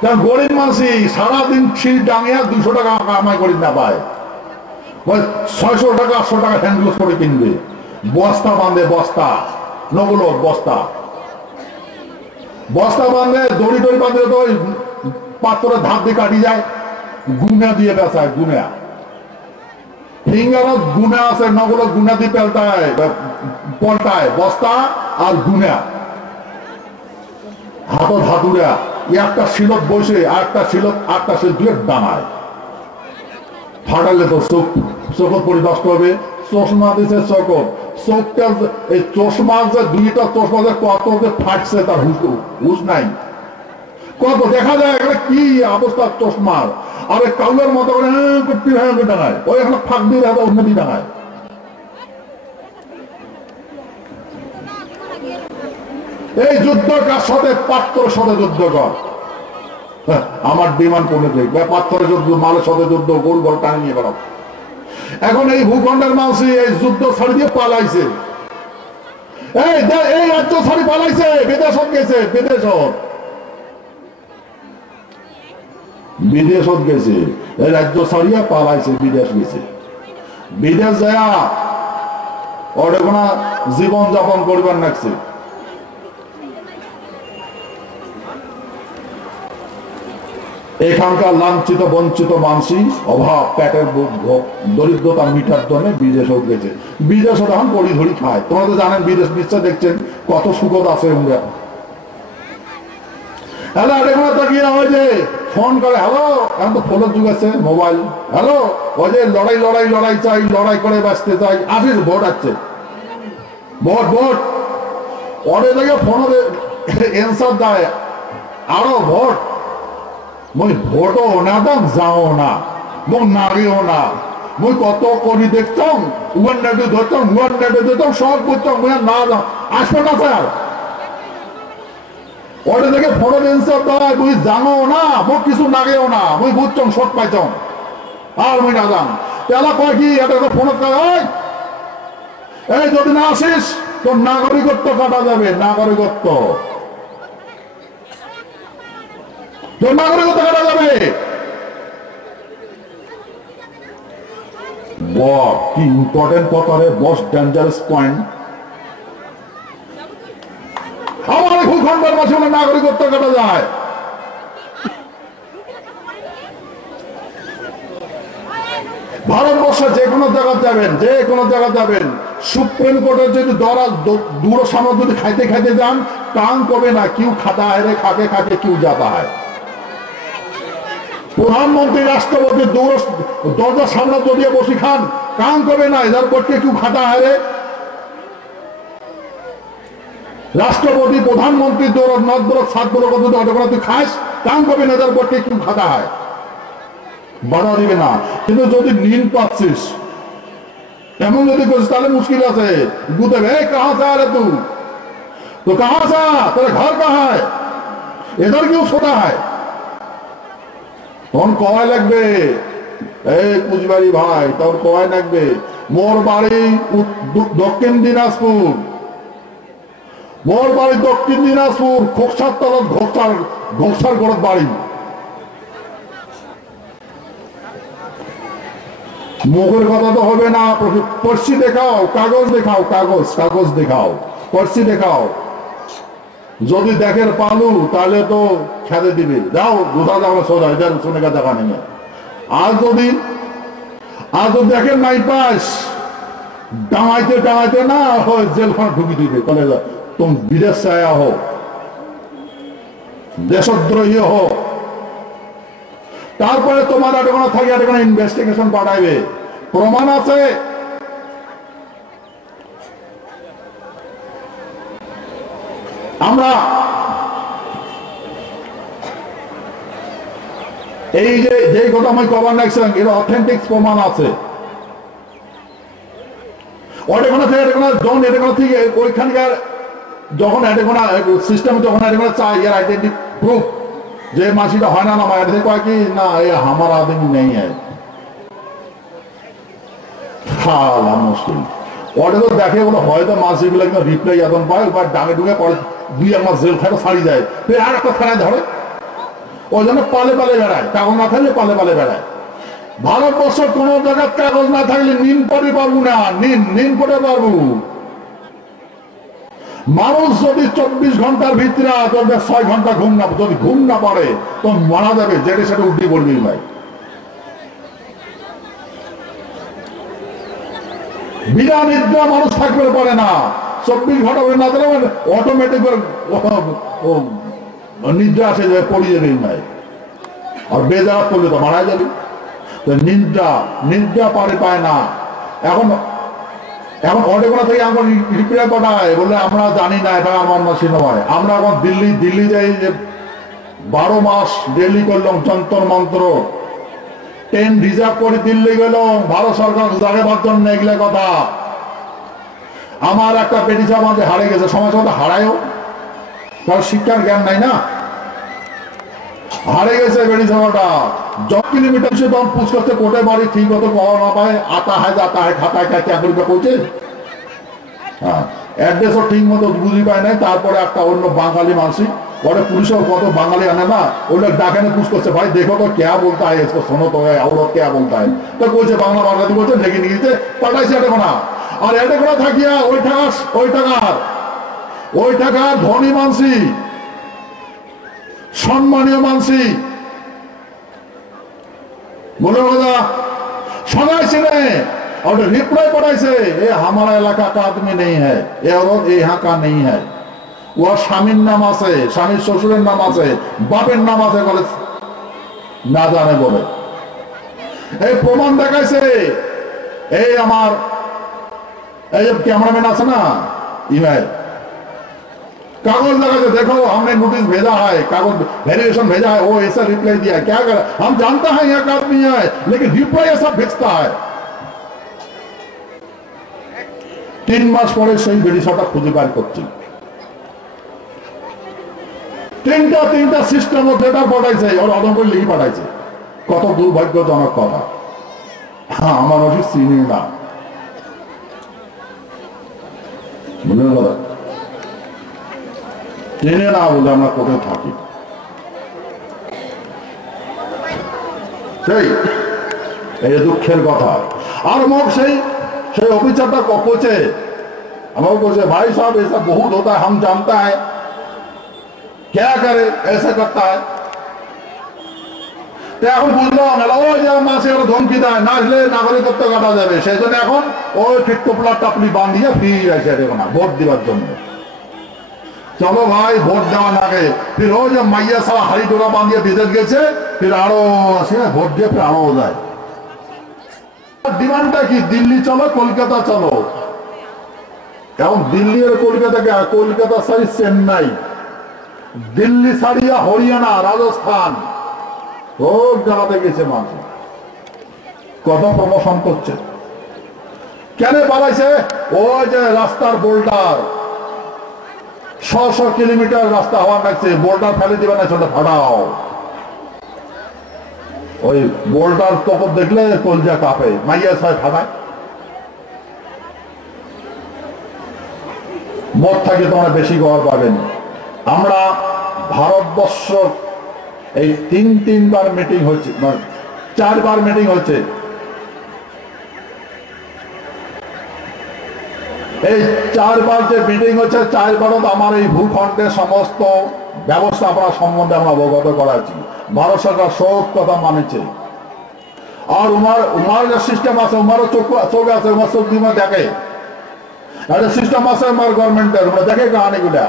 কারণ গরিব মানুষই সারাদিন ছিল ডাঙিয়া 200 টাকা কামাই করি না পায়, 600 টাকা 800 টাকা হ্যান্ড গ্লোভস করে কিনবে। বস্তা বাঁধে, বস্তা নগুলো বস্তা বস্তা বাঁধে, দড়ি টড়ি বাঁধলে তো ওই পাথরের ধাপ দিয়ে কাটি যায়, গুনা দিয়ে বেচায়। গুনা ফিঙ্গারত গুনা আছে, নগুলো গুনা দিয়ে পল্টায় বস্তা আর গুনা হাতত হাতুড়া একটা শিলত বসে আর একটা শিলত আটটা শিল দিয়ে ডাঙায়। ফাটালে তো চোখত পরি নষ্ট হবে। চশমা দিছে চোখত, চোখটা এই চশমা যে দুইটা চশমা যে কত যে ফাটছে তার হুশ নাই। কত দেখা যায় এখানে কি অবস্থা চশমার, আর কাউলের মতো করে করতে ডাঙায়, ওই এখানে ফাঁক দিয়ে উন্নতি ডাঙায়। এই যুদ্ধ কার সাথে? পাত্রের সাথে যুদ্ধ কর। আমার ডিমান্ড কমে দেখবে, পাত্রের যুদ্ধ, মালের সাথে যুদ্ধ, গোল গোল টানি নিয়ে বেড়াও। এখন এই ভূখণ্ডের মানুষই এই যুদ্ধ ছাড়ি দিয়ে পালাইছে, এই রাজ্য ছাড়ি পালাইছে, বিদেশত গেছে, বিদেশত গেছে, এই রাজ্য ছাড়িয়া পালাইছে, বিদেশ গেছে। বিদেশ যায় ওটা কোন জীবন যাপন করবার লাগছে। এখানকার লাঞ্ছিত বঞ্চিত মানসি অভাব, পেটের দরিদ্রতা মিটার জন্য বিদেশ গেছে। বিদেশ এখন পরি ধরি খায়। তোমরা তো জানেন বিদেশ বিশ্বা দেখছেন কত সুখদ আছে। হ্যালো, এখানে তাকিয়ে হয় যে ফোন করে, হ্যালো, এখন তো ফোনের যুগ আছে, মোবাইল, হ্যালো, ওই যে লড়াই চাই, লড়াই করে বাঁচতে চাই, আসিস ভোট আছে, ভোট ওরে দেখে ফোনে এনসার দেয়, আরো ভোট, মই ভোটও না দাম যাও না, মোক নাগেও না, মই কত করি দেখতাম, উয়ান নেটে ধরতাম, সব বুঝতাম, না যাও, আসবে না স্যার। ওটা দেখে ফোনের এনসার দেয়, তুই জানো না, মোক কিছু নাগেও না, মই বুঝতাম, শট পাইতাম, আর মই না যাম। তেলা কয় কি, এটা ফোনের কয়, এই যদি না আসিস তোর নাগরিকত্ব কাটা যাবে, নাগরিকত্ব কাটা যাবে। কি ইম্পর্টেন্ট কথা রে, মোস্ট ডেঞ্জারাস পয়েন্ট। আমার ভূখণ্ডের মাঝে নাগরিকত্ব কাটা যায়। ভারতবর্ষে যে কোনো জায়গা যাবেন, সুপ্রিম কোর্টের যদি দূর সামনে যদি খাইতে যান, কান কবে না, কেউ খাতা হেরে খাকে কেউ যাতা হয়। প্রধানমন্ত্রী রাষ্ট্রপতি দরজার সামনে যদি বসি খান, কান কবে না, এদের পক্ষে কেউ খাতা হারে। রাষ্ট্রপতি প্রধানমন্ত্রী দৌড় সাতগুলো তুই খাস, কান কবে না, এদের পক্ষে কেউ খাতা হয়, বাধা দিবে না। কিন্তু যদি নীল পাচ্ছিস, এমন যদি করছিস, তাহলে মুশকিল আছে। বুঝতে হবে কাহা চা রে তুই, তো কাহা চা, তোর ঘর কাহা হয়, এদের কেউ ছোটা হয়, তখন কয় লাগবে, এই কুচবাড়ি ভাই, তখন কয় লাগবে, মোর বাড়ি দক্ষিণ দিনাজপুর, খোকসার তলত ঘোকসার গড়ত বাড়ি। মুখের কথা তো হবে না, পড়ছি দেখাও, কাগজ দেখাও, পড়ছি দেখাও। যদি দেখের পালু তাহলে তো খেতে দিবে, যাও দুধা যাও সোজা, শুনে দেখা নেই। আর যদি দেখেন নাই পাস, ডাঙাইতে না হয় জেলখানা ঢুকি দিবে, বলে তুমি বিদেশ চায়া হো, দেশদ্রোহী হো, তারপরে তোমার আটেখানা থাকে, আটেখানা ইনভেস্টিগেশন পাঠাইবে, প্রমাণ আছে। আমরা এই যে কথা আমি কবার নাইছিলাম, এর অথেন্টিক প্রমাণ আছে। ওইখানে থেকে এটাখানা থেকে ওইখানকার যখন এটাখানা সিস্টেম, যখন এটাখানা চাই এর আইডেন্টি প্রুফ, যে মাসিটা হয় না, এটা কয় কি না, এ আমার আদমি নেই, মুশকিল। ওটা তো দেখে বলে হয়তো মাসিগুলো কিন্তু রিপ্লাই এখন পায় বা ডাঙে ডুঙে পরে 2-1 মাস জেল খাটো ছাড়ি যায়, ফের আর একটা থানায় ধরে। ওই জন্য পালে পালে বেড়ায়, কাগজ না থাকলে পালে পালে বেড়ায়। ভারতবর্ষ কোন জায়গার কাগজ না থাকলে নিন পড়ে পারবো না, নিন পড়ে পারবো। মানুষ যদি 24 ঘন্টার ভিতরে 6 ঘন্টা ঘুম না, যদি ঘুম না পারে তো মারা যাবে, যেটা সেটা উঠে বলবি ভাই। বিনা নিদ্রা মানুষ থাকতে পারে না, 24 ঘন্টা না দিলে অটোমেটিক নিদ্রা আসে যাবে, পড়ে যাবে ভাই। আর বেজার করলে তো মারা যাবে। নিদ্রা পায় না। এখন অনেকগুলো থেকে এখন রিপ্লাই পাঠায় বলে আমরা জানি না, এটা আমার নসি নয়। আমরা এখন দিল্লি যাই, যে 12 মাস দিল্লি করলাম যন্তর মন্ত্র, ট্রেন রিজার্ভ করে দিল্লি গেল ভারত সরকার জাগাবার জন্য, এগুলো কথা। আমার একটা বেটিসা আমাদের হারে গেছে, সময় সময় হারায়ও, কারণ শিক্ষার জ্ঞান নাই না, হারে গেছে বেটিসাটা। 10 কিলোমিটার সে তখন পুষ করতে কোটে বাড়ি ঠিক মতো পাওয়া না পায়, আতা হয় যাতা হয়, খাতায় খাইতে এখনটা করছে, হ্যাঁ অ্যাড্রেসও ঠিক মতো বুঝি পায় নাই। তারপরে একটা অন্য বাঙালি মানসিক পরে পুলিশের কত বাঙালি আনে না, ওই লোক ডাকেনে পুষ করছে, ভাই দেখো তো কে বলতে হয়, শোনো তো আউরত কে বলতে হয়, তো বলছে বাংলা বাঙালি বলছে, লেগে নিয়েছে, পাঠাইছে এটা কোনা। আর এটা কোনা থাকিয়া ওই টাকার ধনী মানসি, সম্মানীয় মানসি बोले दादा शोनाइছে ने और रिप्लाई पढ़ाइছে, ये हमारा इलाका का आदमी नहीं है, ये औरत यहाँ का नहीं है। वो স্বামীর নাম আছে, স্বামীর শ্বশুরের নাম আছে, বাপের নাম আছে বলে না জানে বলে। এই প্রমাণ দেখাইছে। এই আমার এই যে कैमरामैन আছে না ইমেল, कागज लगा के देखो हमने नोटिस भेजा है, कागज वेरिएशन भेजा है, वो ऐसा रिप्लाई दिया है, क्या कर हम जानते हैं यहाँ का आदमी है, लेकिन रिप्लाई ऐसा भेजता है। 3 মাস পরে সেই বেরিসাটা খুঁজে বার করছি, তিনটা সিস্টেম ডেটা পাঠাইছে, ওর অদম করে লিখে পাঠাইছে। কত দুর্ভাগ্যজনক কথা। হ্যাঁ আমার অফিস চিনি না, বুঝলেন দাদা, জেনে না বলে আমরা কোথায় থাকি। সেই এই দুঃখের কথা। আর মুখ সেই অফিসারটা কপছে, আমাকে বলছে भाई साहब ऐसा बहुत होता है, हम जानता है, क्या करे ऐसा करता है। এখন বুঝলাম ওই যে মাসে ওরা ধমকি দেয়, না আসলে নাগরিকত্ব কাটা যাবে, সেই জন্য এখন ওই ঠিক টোপলা টাপলি বাঁধিয়ে ফিরে আসে না ভোট দেওয়ার জন্য। चलो भाई ভোট দেওয়ার আগে फिर वो जब मैया साला हरी डोरा बांधिए विदेश গেছে, फिर আরো আসে ভোট দিয়ে फिर আরো যায়। ডিমান্ডটা কি, দিল্লি চলো কলকাতা চলো। এখন দিল্লি আর কলকাতাকে, কলকাতা সারি চেন্নাই, দিল্লি ছাড়িয়া হরিয়ানা, রাজস্থান সব জায়গাতে গেছে মানুষ, কত প্রমোশন করছে। কেন পালাইছে? ওই যে রাস্তার বোল্ডার 100 কিলোমিটার রাস্তা হওয়ার লাগছে, বোল্ডার ফেলে দিবে না, ছোট ফাটাও। ওই বোল্ডার তখন দেখলে কলজা কাঁপে, মাইয়া সাহেব ফাটায়। মদ থাকে তোমরা বেশি গড় পাবেন। আমরা ভারতবর্ষ এই 3বার মিটিং হচ্ছে, 4বার মিটিং হচ্ছে। এই 4বার যে মিটিং হচ্ছে, 4বারও আমার এই ভূখণ্ডের সমস্ত ব্যবস্থাপনা সম্বন্ধে আমরা অবগত করাচ্ছি। ভারত সরকার সব কথা মানেছে। আর উমার যে সিস্টেম আছে, উমারও চোখ আছে, উমার চোখ দিয়ে দেখে, একটা সিস্টেম আছে আমার গভর্নমেন্টের, ওরা দেখে কাহানিগুলা,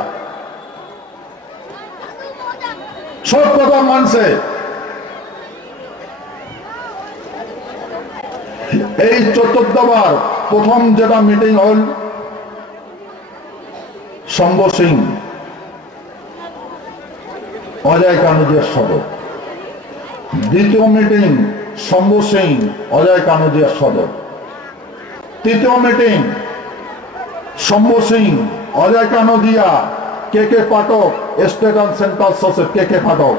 সব কথা মানছে। এই ৪বার প্রথম যেটা মিটিং হল শম্ভু সিং অজয় কানুজিয়ার সদর, দ্বিতীয় মিটিং শম্ভু সিং অজয় কানুজিয়ার সদর, তৃতীয় meeting Shambhu Singh Ajay Kanujia K Pathak, state and central সচিব কে পাঠক।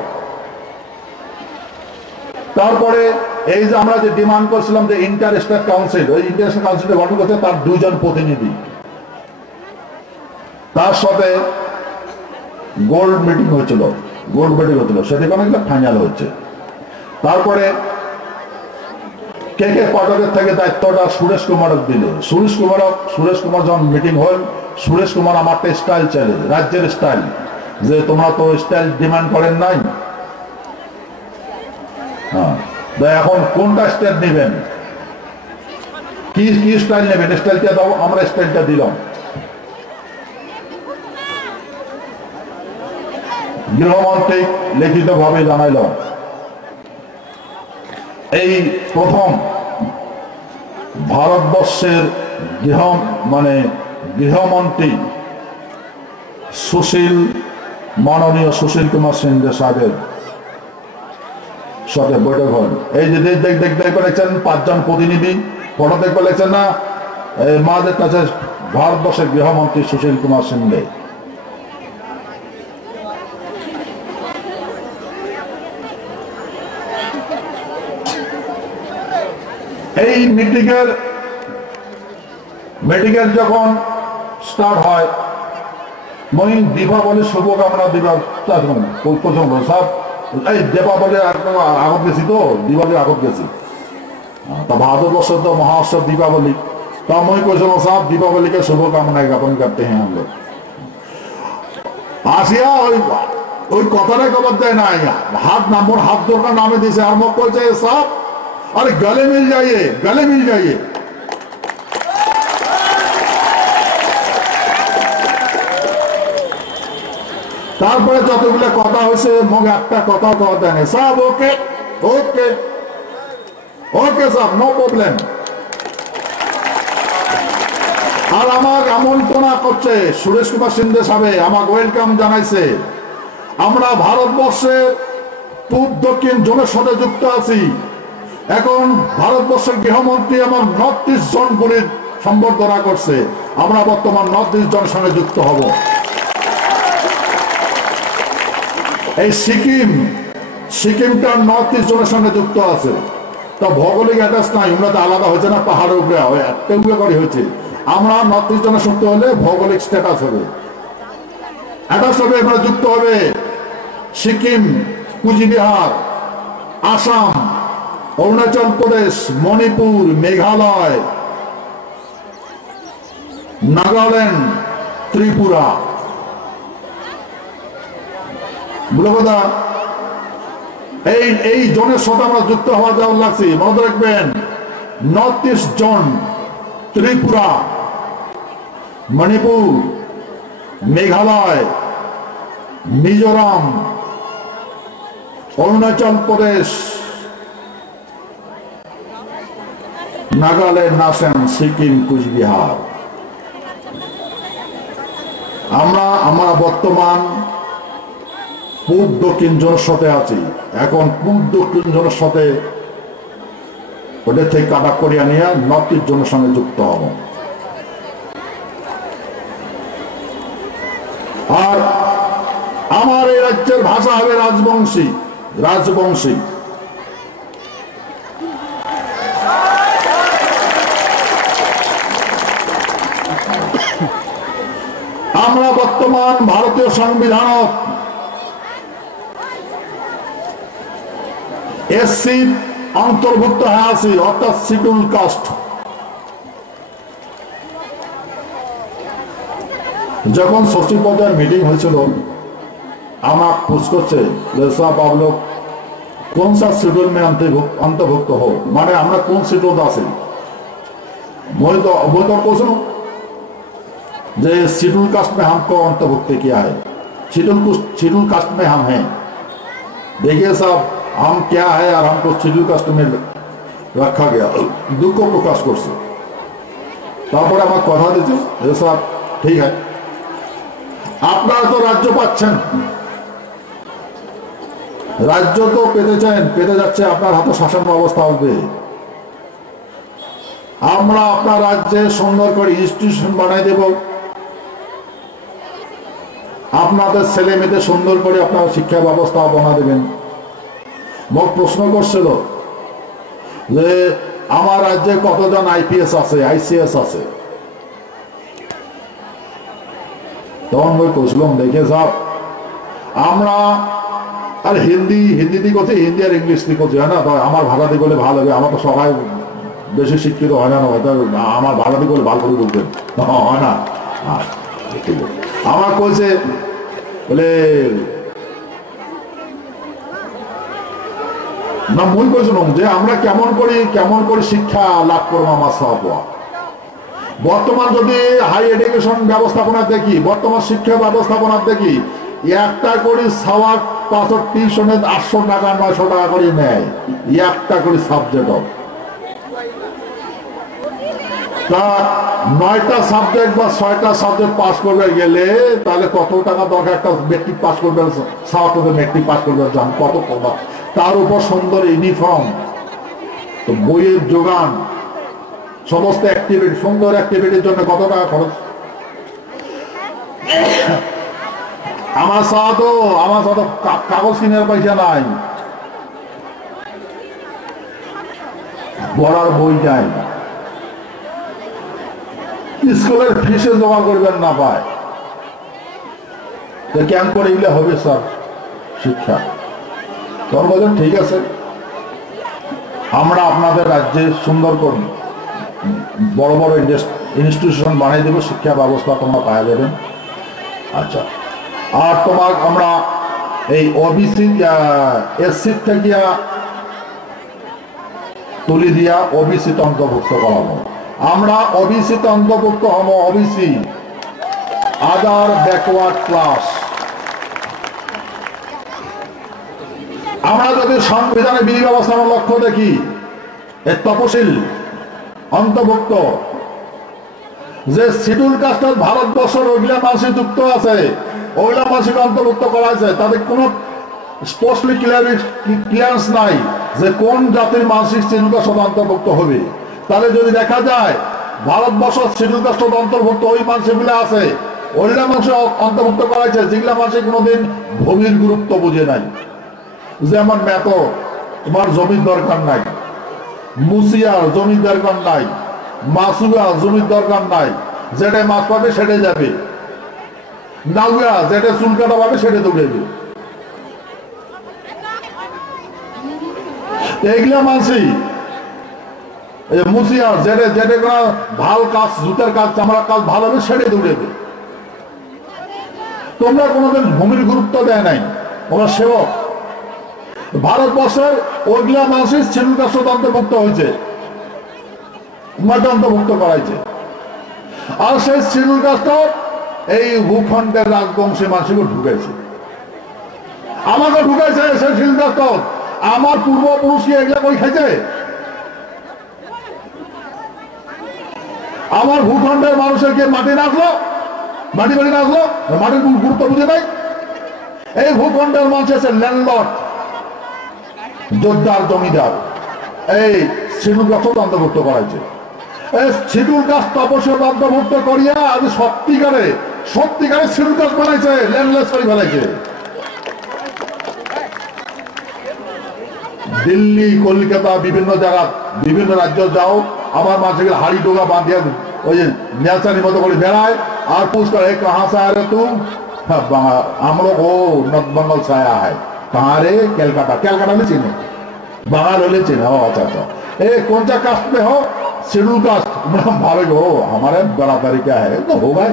তারপরে এই যে আমরা যে ডিমান্ড করছিলাম যে ইন্টার স্টেট কাউন্সিল, ওই ইন্টার স্টেট কাউন্সিল গঠন করতে তার 2 জন প্রতিনিধি, তার সাথে গোল্ড মিটিং হয়েছিল, সেটি কোনো ফাইনাল হচ্ছে। তারপরে কে কে পাঠকের থেকে দায়িত্বটা সুরেশ কুমারক দিলে। সুরেশ কুমার যখন মিটিং হল, সুরেশ কুমার আমার স্টাইল চাইলে, রাজ্যের স্টাইল, যে তোমরা তো স্টাইল ডিমান্ড করেন নাই, হ্যাঁ এখন কোনটা স্টাইল নেবেন, কি কি স্টাইল নেবেন, স্টাইলটা দাও। আমরা স্টাইলটা দিলাম। গৃহমন্ত্রী লিখিত ভাবে জানাইল, এই প্রথম ভারতবর্ষের গৃহমন্ত্রী মাননীয় সুশীল কুমার সিন্ধে সাহেবের সাথে বৈঠক হল। এই যে দেখতে পেরেছেন 5 জন প্রতিনিধি, ফটো দেখতে পেরেছেন না, মাদের কাছে ভারতবর্ষের গৃহমন্ত্রী সুশীল কুমার সিন্ধে। এই মিটিংয়ের যখন স্টার্ট হয়, মই দীপাবলির শুভকামনা দিবা প্রথম সব এই দীপাবলির আগত গেছি, তো দীপাবলির আগত গেছি, তা ভারতবর্ষের তো মহোৎসব দীপাবলি, তা মই কৈছিলাম সব দীপাবলিকে শুভকামনা জ্ঞাপন করতে হ্যাঁ हम लोग। আসিয়া ওই কথাটাই খবর দেয় নাই, হাত জোড়টা নামে দিয়েছে, আর মোক বলছে সব अरे गले मिल जाइए। তারপরে যতগুলো কথা হয়েছে, মুখ একটা কথা দেয় না, সব ওকে ওকে ওকে, সব নো প্রবলেম। আর আমার আমন্ত্রণা করছে সুরেশ কুমার সিন্ধে সাহেব, আমাকে ওয়েলকাম জানাইছে। আমরা ভারতবর্ষের পূব দক্ষিণ জোনের সাথে যুক্ত আছি। এখন ভারতবর্ষের গৃহমন্ত্রী আমার নর্থ ইস্ট জোনগুলির সম্বর্ধনা করছে, আমরা বর্তমান নর্থ ইস্ট জোনের সঙ্গে যুক্ত হব। এই সিকিমটা নর্থ ইস্ট জোনের সঙ্গে যুক্ত আছে, তা ভৌগোলিক অ্যাড্রেস নাই, ওনাতে আলাদা হয়েছে না, পাহাড়ের উপরে একটা উপরে করে হয়েছে। আমরা নর্থ ইস্ট জোনের যুক্ত হলে ভৌগোলিক স্ট্যাটাস হবে, অ্যাড্রেস হবে, এবার যুক্ত হবে সিকিম, কুচবিহার, আসাম, অরুণাচল প্রদেশ, মণিপুর, মেঘালয়, নাগাল্যান্ড, ত্রিপুরা। কথা এই জোনের সাথে আমরা যুক্ত হওয়া যাওয়ার লাগছে। মনে রাখবেন, north east zone Tripura, Manipur, Meghalaya, Mizoram, Arunachal Pradesh, Nagaland, Assam, Sikkim, Cooch Behar. আমরা বর্তমান পূব দক্ষিণ জোনের সাথে আছি। এখন পূব দক্ষিণ জোনের সাথে ওদের থেকে কাটা করিয়া নিয়ে নর্থ ইস্ট জোনের সঙ্গে যুক্ত হব। আর আমার এই রাজ্যের ভাষা হবে রাজবংশী। আমরা বর্তমান ভারতীয় সংবিধানত এসসি অন্তর্ভুক্ত হয়ে আছি, অর্থাৎ শিডিউল কাস্ট। যখন সচিব পর্যায়ের মিটিং হয়েছিল, আমার পুছ করছে যে সাহেব आप लोग कौन सा शेड्यूल में अंतर्भुक्त हो, माने আমরা কোন শিডিউল আছি। मैं तो क्वेश्चन जे शेड्यूल कास्ट में हमको अंतर्भुक्त किया है, शेड्यूल कास्ट में हम हैं। देखिए साहब, हम क्या है और हमको शेड्यूल कास्ट में रखा गया, दुख को प्रकाश करছে। তারপরে আমার কথা দিয়েছে যে সাহেব ঠিক আছে, আপনারা তো রাজ্য পাচ্ছেন, রাজ্য তো পেতে যাচ্ছে, আপনার হাতে শাসন ব্যবস্থা আসবে। আমরা আপনার রাজ্যে সুন্দর করে ইনস্টিটিউশন বানাই দেব, আপনাদের ছেলে মেয়েদের সুন্দর করে আপনার শিক্ষা ব্যবস্থা বানা দেবেন। মোক প্রশ্ন করছিল যে আমার রাজ্যে কতজন আইপিএস আছে, আইসিএস আছে। তখন মই কইছিলাম দেখে সব আমরা আর হিন্দি দিয়ে করছি, হিন্দি আর ইংলিশ দিয়ে করছি, হয় না? আমার ভাষা দিয়ে করলে ভালো হবে, আমার তো সবাই বেশি শিক্ষিত হয় না, হয়তো আমার ভাষা দিয়ে করলে ভালো করে বলতেন, হয় না? আমার কইছে বলে না, মুই কইছিলাম যে আমরা কেমন করে শিক্ষা লাভ করবো আমার সব। বর্তমান যদি হাই এডুকেশন ব্যবস্থাপনা দেখি, বর্তমান শিক্ষা ব্যবস্থাপনা দেখি, একটা করে সাওয়ার পাঁচর টিউশনে 800 টাকা 900 টাকা করে নেয় একটা করে সাবজেক্ট। তা 9টা সাবজেক্ট বা 6টা সাবজেক্ট পাস করবে গেলে তাহলে কত টাকা দরকার? একটা মেট্রিক পাস করবে, সাওয়ার করবে, মেট্রিক পাস করবে, কত কমা, তার উপর সুন্দর ইউনিফর্ম, তো বইয়ের যোগান, সমস্ত অ্যাক্টিভিটি, সুন্দর অ্যাক্টিভিটির জন্য কত টাকা খরচ। আমার সাথে কাগজ কিনার পয়সা নাই, পড়ার বই নাই, স্কুলের ফিসে জমা করবেন না পায়, কেন করে এগুলো হবে স্যার শিক্ষা? তখন বলছেন ঠিক আছে, আমরা আপনাদের রাজ্যে সুন্দর করে বড় বড় ইনস্টিটিউশন বানিয়ে দেবো, শিক্ষা ব্যবস্থা তোমরা পাওয়া যাবেন। আচ্ছা, আর তোমার আমরা এই ওবিসি এসসি থেকে তুলি দিয়া ওবিসিতে অন্তর্ভুক্ত করাবো। আমরা ওবিসিতে অন্তর্ভুক্ত হব, ওবিসি আদার ব্যাকওয়ার্ড ক্লাস। আমরা যদি সংবিধানের বিধি ব্যবস্থার লক্ষ্য দেখি, এই তপশিল অন্তর্ভুক্ত যে শিডিউল কাস্টের ভারতবর্ষের ওইগুলা মানুষ যুক্ত আছে, ওইগুলা মানুষকে অন্তর্ভুক্ত করা হয়েছে, তাদের কোন স্পষ্টলি ক্লিয়ারেন্স নাই যে কোন জাতির মানসিক শিডিউল কাস্ট অন্তর্ভুক্ত হবে। তাহলে যদি দেখা যায় ভারতবর্ষ শিডিউল কাস্ট অন্তর্ভুক্ত ওই মানুষগুলো আছে, ওইগুলা মানুষ অন্তর্ভুক্ত করা হয়েছে যেগুলা মানুষের কোনোদিন ভূমির গুরুত্ব বুঝে নাই। যেমন মেতো, তোমার জমির দরকার নাই, মুসিয়ার জমির দরকার নাই, মাসুয়া জমির দরকার নাই, যেটা মাছ পাবে সেটাই যাবে, নাউয়া যেটা চুল কাটা পাবে সেটা দৌড়াবে। এইগুলা মানসি মুসিয়ার যেটা ভাল কাজ, জুতার কাজ, চামড়ার কাজ ভালো হবে সেটাই দৌড়াবে। তোমরা কোনোদিন ভূমির গুরুত্ব দেয় নাই, ওরা সেবক। ভারতবর্ষের ওইগুলা মানুষের শিডিউল কাস্ট অন্তর্ভুক্ত হয়েছে, অন্তর্ভুক্ত করাইছে। আর সেই শিডিউল কাস্ট এই ভূখণ্ডের রাজবংশী মানুষকে ঢুকেছে, আমাকে ঢুকেছে সেই শিডিউল কাস্ট। আমার পূর্বপুরুষকে এগুলা কই খাইছে? আমার ভূখণ্ডের মানুষের কে মাটি নাচলো, মাটি বাড়ি নাচলো, মাটির গুরুত্ব বুঝে নাই। এই ভূখণ্ডের মানুষ আছে ল্যান্ডলর্ড, যোদ্ধার, জমিদার। এই শিডিউল কাস্ট অন্তর্ভুক্ত করাইছে। এই শিডিউল কাস্ট অবশ্যই অন্তর্ভুক্ত করিয়া আজ সত্যিকারে শিডিউল কাস্ট বানাইছে, ল্যান্ডলেস করে ফেলাইছে। দিল্লি, কলকাতা, বিভিন্ন জায়গা, বিভিন্ন রাজ্য যাও, আমার মাঝে হাড়ি ডোগা বাঁধিয়া ওই যে ন্যাচারির মতো করে বেড়ায় আর পুষ করে কাহা সে আরে তুম? हम लोग वो नॉर्थ बंगाल से आया है। कहाँ रे? कैलकाटा। कैलकाटा में चिन्ह बंगाल होले चिन्ह। अच्छा अच्छा, ए कौन सा कास्ट में हो? Schedule caste. भावे हो हमारे बराबरी क्या है तो होगा।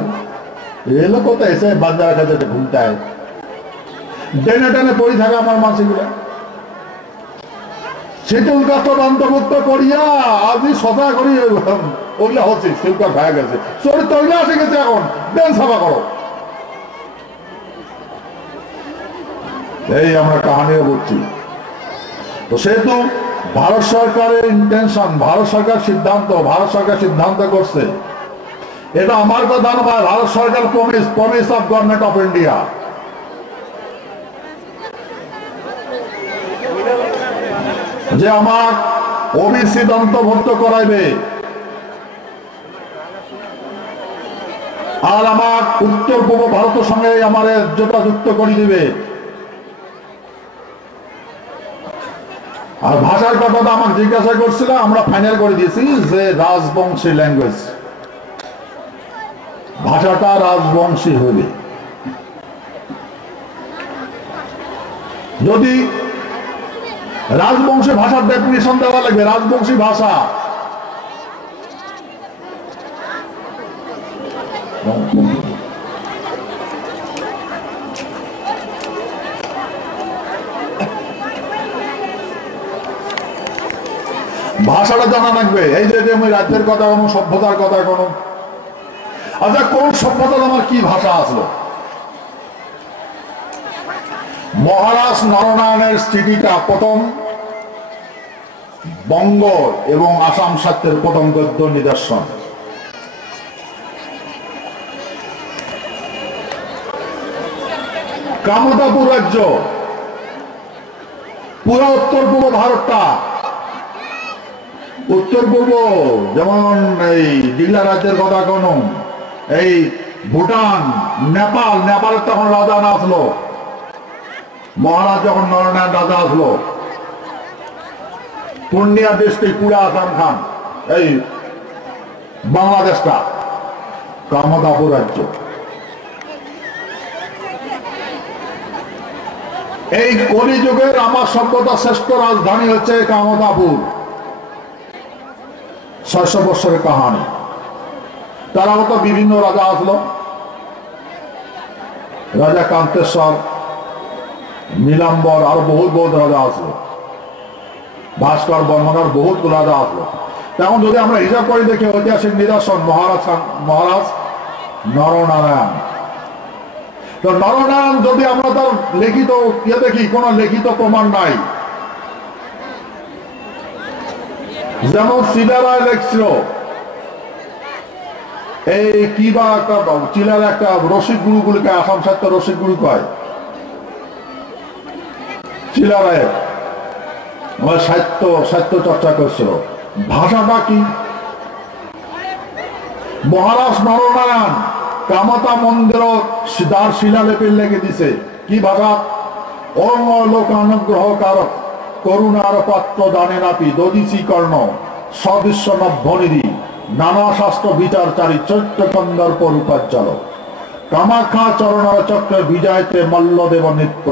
ये लोग तो ऐसे बंजारा का जैसे घूमता है, डेने डेने पड़ी था हमारे मानसिक শিডিউল কাস্ট অন্তর্ভুক্ত করিয়া আজি সজা করি ওগুলা হচ্ছে শিডিউল কাস্ট হয়ে গেছে, চরিত্র ওইগুলা এসে গেছে। এখন দেন সাফা করো। এই আমরা কাহানিও বলছি। তো সেহেতু ভারত সরকারের ইন্টেনশন, ভারত সরকার সিদ্ধান্ত করছে, এটা আমার কথা নয়, ভারত সরকার promise of government of India. যে আমার ওবিসি অন্তর্ভুক্ত করাইবে আর আমার উত্তর পূর্ব ভারতের সঙ্গে আমার যেটা যুক্ত করে দিবে। আর ভাষার কথাটা আমাকে জিজ্ঞাসা করছিল, আমরা ফাইনাল করে দিয়েছি যে রাজবংশী ল্যাঙ্গুয়েজ, ভাষাটা রাজবংশী হবে। যদি রাজবংশী ভাষার ডেফিনিশন দেওয়া লাগবে, রাজবংশী ভাষা ভাষাটা জানা লাগবে। এই যে আমি রাজ্যের কথা কোনো, সভ্যতার কথা কোনো, আচ্ছা কোন সভ্যতার আমার কি ভাষা আসলো? মহারাজ নরনারায়ণের স্মৃতিটা প্রথম বঙ্গ এবং আসাম সাহিত্যের প্রথম গদ্য নিদর্শন। কামতাপুর রাজ্য, পুরো উত্তর পূর্ব ভারতটা, উত্তর পূর্ব যেমন এই দিল্লা রাজ্যের কথা কোন, এই ভুটান, নেপাল, নেপালের তখন রাজা না আসলো, মহারাজ যখন নরনারায়ণ রাজা আসলো, পূর্ণিয়া ডিস্ট্রিক্ট পুরা আসাম খান, এই বাংলাদেশটা কামতাপুর রাজ্য। এই কলিযুগের আমার সভ্যতা শ্রেষ্ঠ রাজধানী হচ্ছে কামতাপুর। 600 বছরের কাহানি। তারা মতো বিভিন্ন রাজা আসলো, রাজা কান্তেশ্বর, নীলাম্বর, আর বহুত বহুত রাজা আসলো, ভাস্কর বর্মনের বহুত রাজা আসলো। তেমন যদি আমরা হিসাব করে দেখি ঐতিহাসিক নিদর্শন মহারাজ নরনারায়ণ। তো নরনারায়ণ যদি আমরা তার লিখিত ইয়ে দেখি, কোন লিখিত প্রমাণ নাই। যেমন চিলারায় লেখছিল, এই কি বা একটা চিলার একটা রসিক গুরুগুলিকে আসাম সাহিত্য রসিক গুরু কয়, চিলারায় সাহিত্য চর্চা করছিল। ভাষাটা কি? মহারাজ নরনারায়ণ কামাতা মন্দির দ্বার শিলালেপের লেগে দিছে কি ভাষা? অঙ্গ লোক অনুগ্রহ কারক করুণার পাত্র দানে নাপি দদিসি কর্ণ সদৃশ্য নভ্যনিধি নানা শাস্ত্র বিচারচারী চৈত্য কন্দর্প রূপাজ্জল কামাখ্যা চরণার চক্রে বিজয়তে মল্লদেব নৃত্য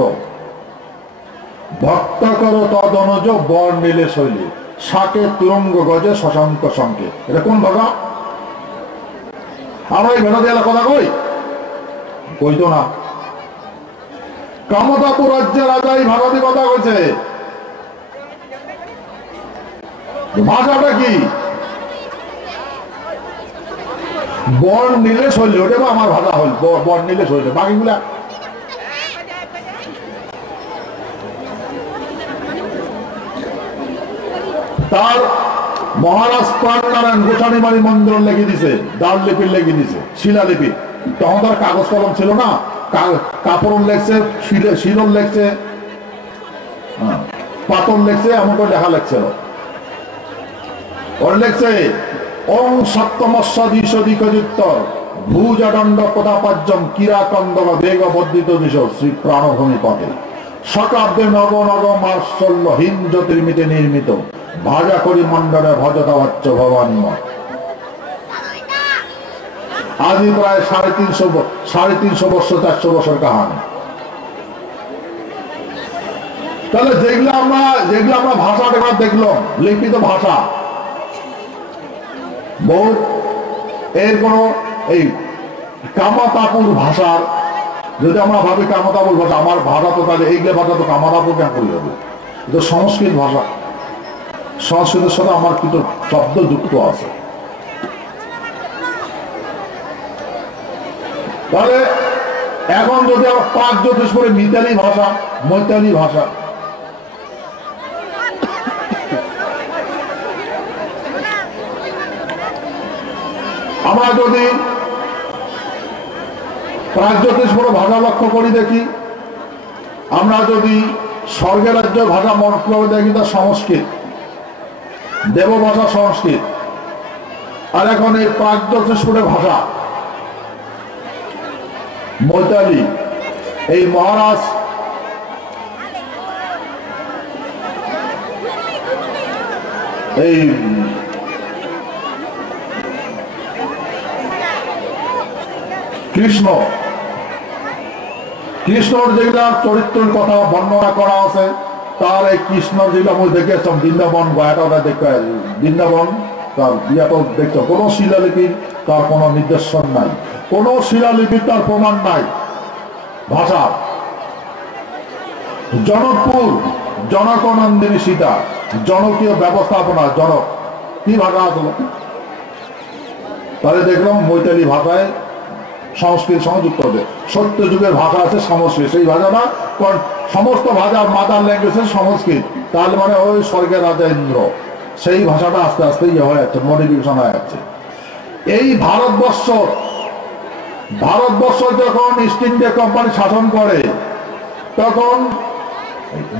ভক্ত কর তদনুজ বর নীলে শৈলী শাকে তুরঙ্গ গজে শশাঙ্ক শঙ্কে। এটা কোন ভাষা? আমরা এই ভেড়া দিয়ে কথা কইতো না। কামতাপুর রাজ্যের রাজা এই ভারতী কথা কইছে। ভাষাটা কি? বর নীলে শৈলী, ওটা আমার ভাষা হল বর নীলে শৈলী। বাকিগুলা তার মহারাজ প্রাণনারায়ণ গোসানিমারি মন্দির লেগে দিছে, দাল লিপির লেগে দিছে, শিলালিপি। তখন তার কাগজ কলম ছিল না, কাপড় লেখছে, শিরল লেখছে, পাতন লেখছে, এমন করে লেখা লেখছিল। ওর লেখছে ওং সপ্তমস্যদিকযুক্তর ভূজাদণ্ড প্রতাপাজ্যম কিরাকন্দ বেগ বর্ধিত দিশ শ্রী প্রাণভূমি পথে শকাব্দে নব নব মার্শল্য হিম জ্যোতির্মিতে নির্মিত ভাজা করি মন্ডলে ভজতা ভাচ্য ভবানীময়। আজই প্রায় 350 বছর 400 বছর কাহানি। তাহলে যেগুলো আমরা ভাষাটা দেখলাম, লিখিত ভাষা বহু, এর কোন এই কামতাপুর ভাষার যদি আমরা ভাবি কামতাপুর ভাষা আমার ভাষা, তো তাহলে এইগুলো ভাষা তো কামতাপুর কেন করে যাবে? এটা সংস্কৃত ভাষা, সংস্কৃতের সাথে আমার কিন্তু শব্দ যুক্ত আছে। তাহলে এখন যদি আমরা পাক জ্যোতিষ করে মিতালি ভাষা, মৈতালি ভাষা, আমরা যদি প্রাগজ্যোতিষ বড় ভাষা লক্ষ্য করি দেখি, আমরা যদি স্বর্গের রাজ্য ভাষা মনে দেখি তা সংস্কৃত, দেব ভাষা সংস্কৃত। আর এখন এই প্রাগজ্যোতিষপুরের ভাষা মৈতালি। এই মহারাজ এই কৃষ্ণর যেগুলা চরিত্রের কথা বর্ণনা করা আছে, তার এই কৃষ্ণর যেগুলো আমি দেখেছি বৃন্দাবন গয়াটা দেখতে, বৃন্দাবন তার বিয়াটাও দেখছো, কোনো শিলালিপির তার কোনো নির্দেশন নাই, কোনো শিলালিপির তার প্রমাণ নাই। ভাষা জনকপুর, জনকনন্দিনী সীতা, জনকীয় ব্যবস্থাপনা, জনক কি ভাষা আসলো? তাহলে দেখলাম মৈতালি ভাষায় সংস্কৃত সঙ্গে যুক্ত হবে। সত্য যুগের ভাষা আছে সংস্কৃত, সেই ভাষা না, কারণ সমস্ত ভাষার মাদার ল্যাঙ্গুয়েজ সংস্কৃত, তাহলে মানে ওই স্বর্গের রাজা ইন্দ্র, সেই ভাষাটা আস্তে আস্তে ইয়ে হয়ে যাচ্ছে, মডিফিকেশন হয়ে যাচ্ছে। এই ভারতবর্ষ যখন ইস্ট ইন্ডিয়া কোম্পানি শাসন করে, তখন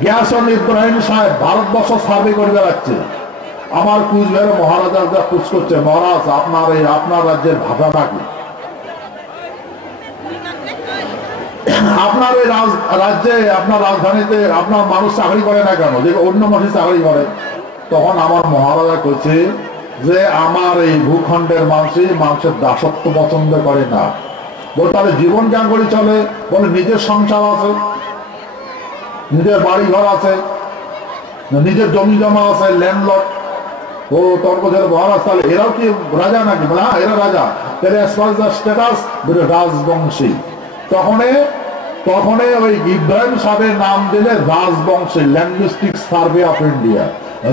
গিয়াসন ইব্রাহিম সাহেব ভারতবর্ষ সার্ভে করে বেড়াচ্ছে। আমার কুচবিহারে মহারাজা পুছ করছে, মহারাজ আপনার রাজ্যের ভাষাটা কি? আপনার এই রাজ্যে, আপনার রাজধানীতে আপনার মানুষ চাকরি করে না কেন, যে অন্য মানুষ চাকরি করে? তখন আমার মহারাজা কইছে যে আমার এই ভূখণ্ডের মানুষের দাসত্ব পছন্দ করে না। বল তাহলে জীবন জ্ঞান করে চলে? বলে নিজের সংসার আছে, নিজের বাড়ি ঘর আছে, নিজের জমি জমা আছে, ল্যান্ডলর্ড। ও তর্ক ছিল মহারাজ তাহলে এরাও কি রাজা নাকি? বলে হ্যাঁ এরা রাজা। তাহলে স্ট্যাটাস রাজবংশী। তখন ওই ইব্রাহিম সাহেবের নাম দিলে Rajbanshi, ল্যাঙ্গুইস্টিক survey of India.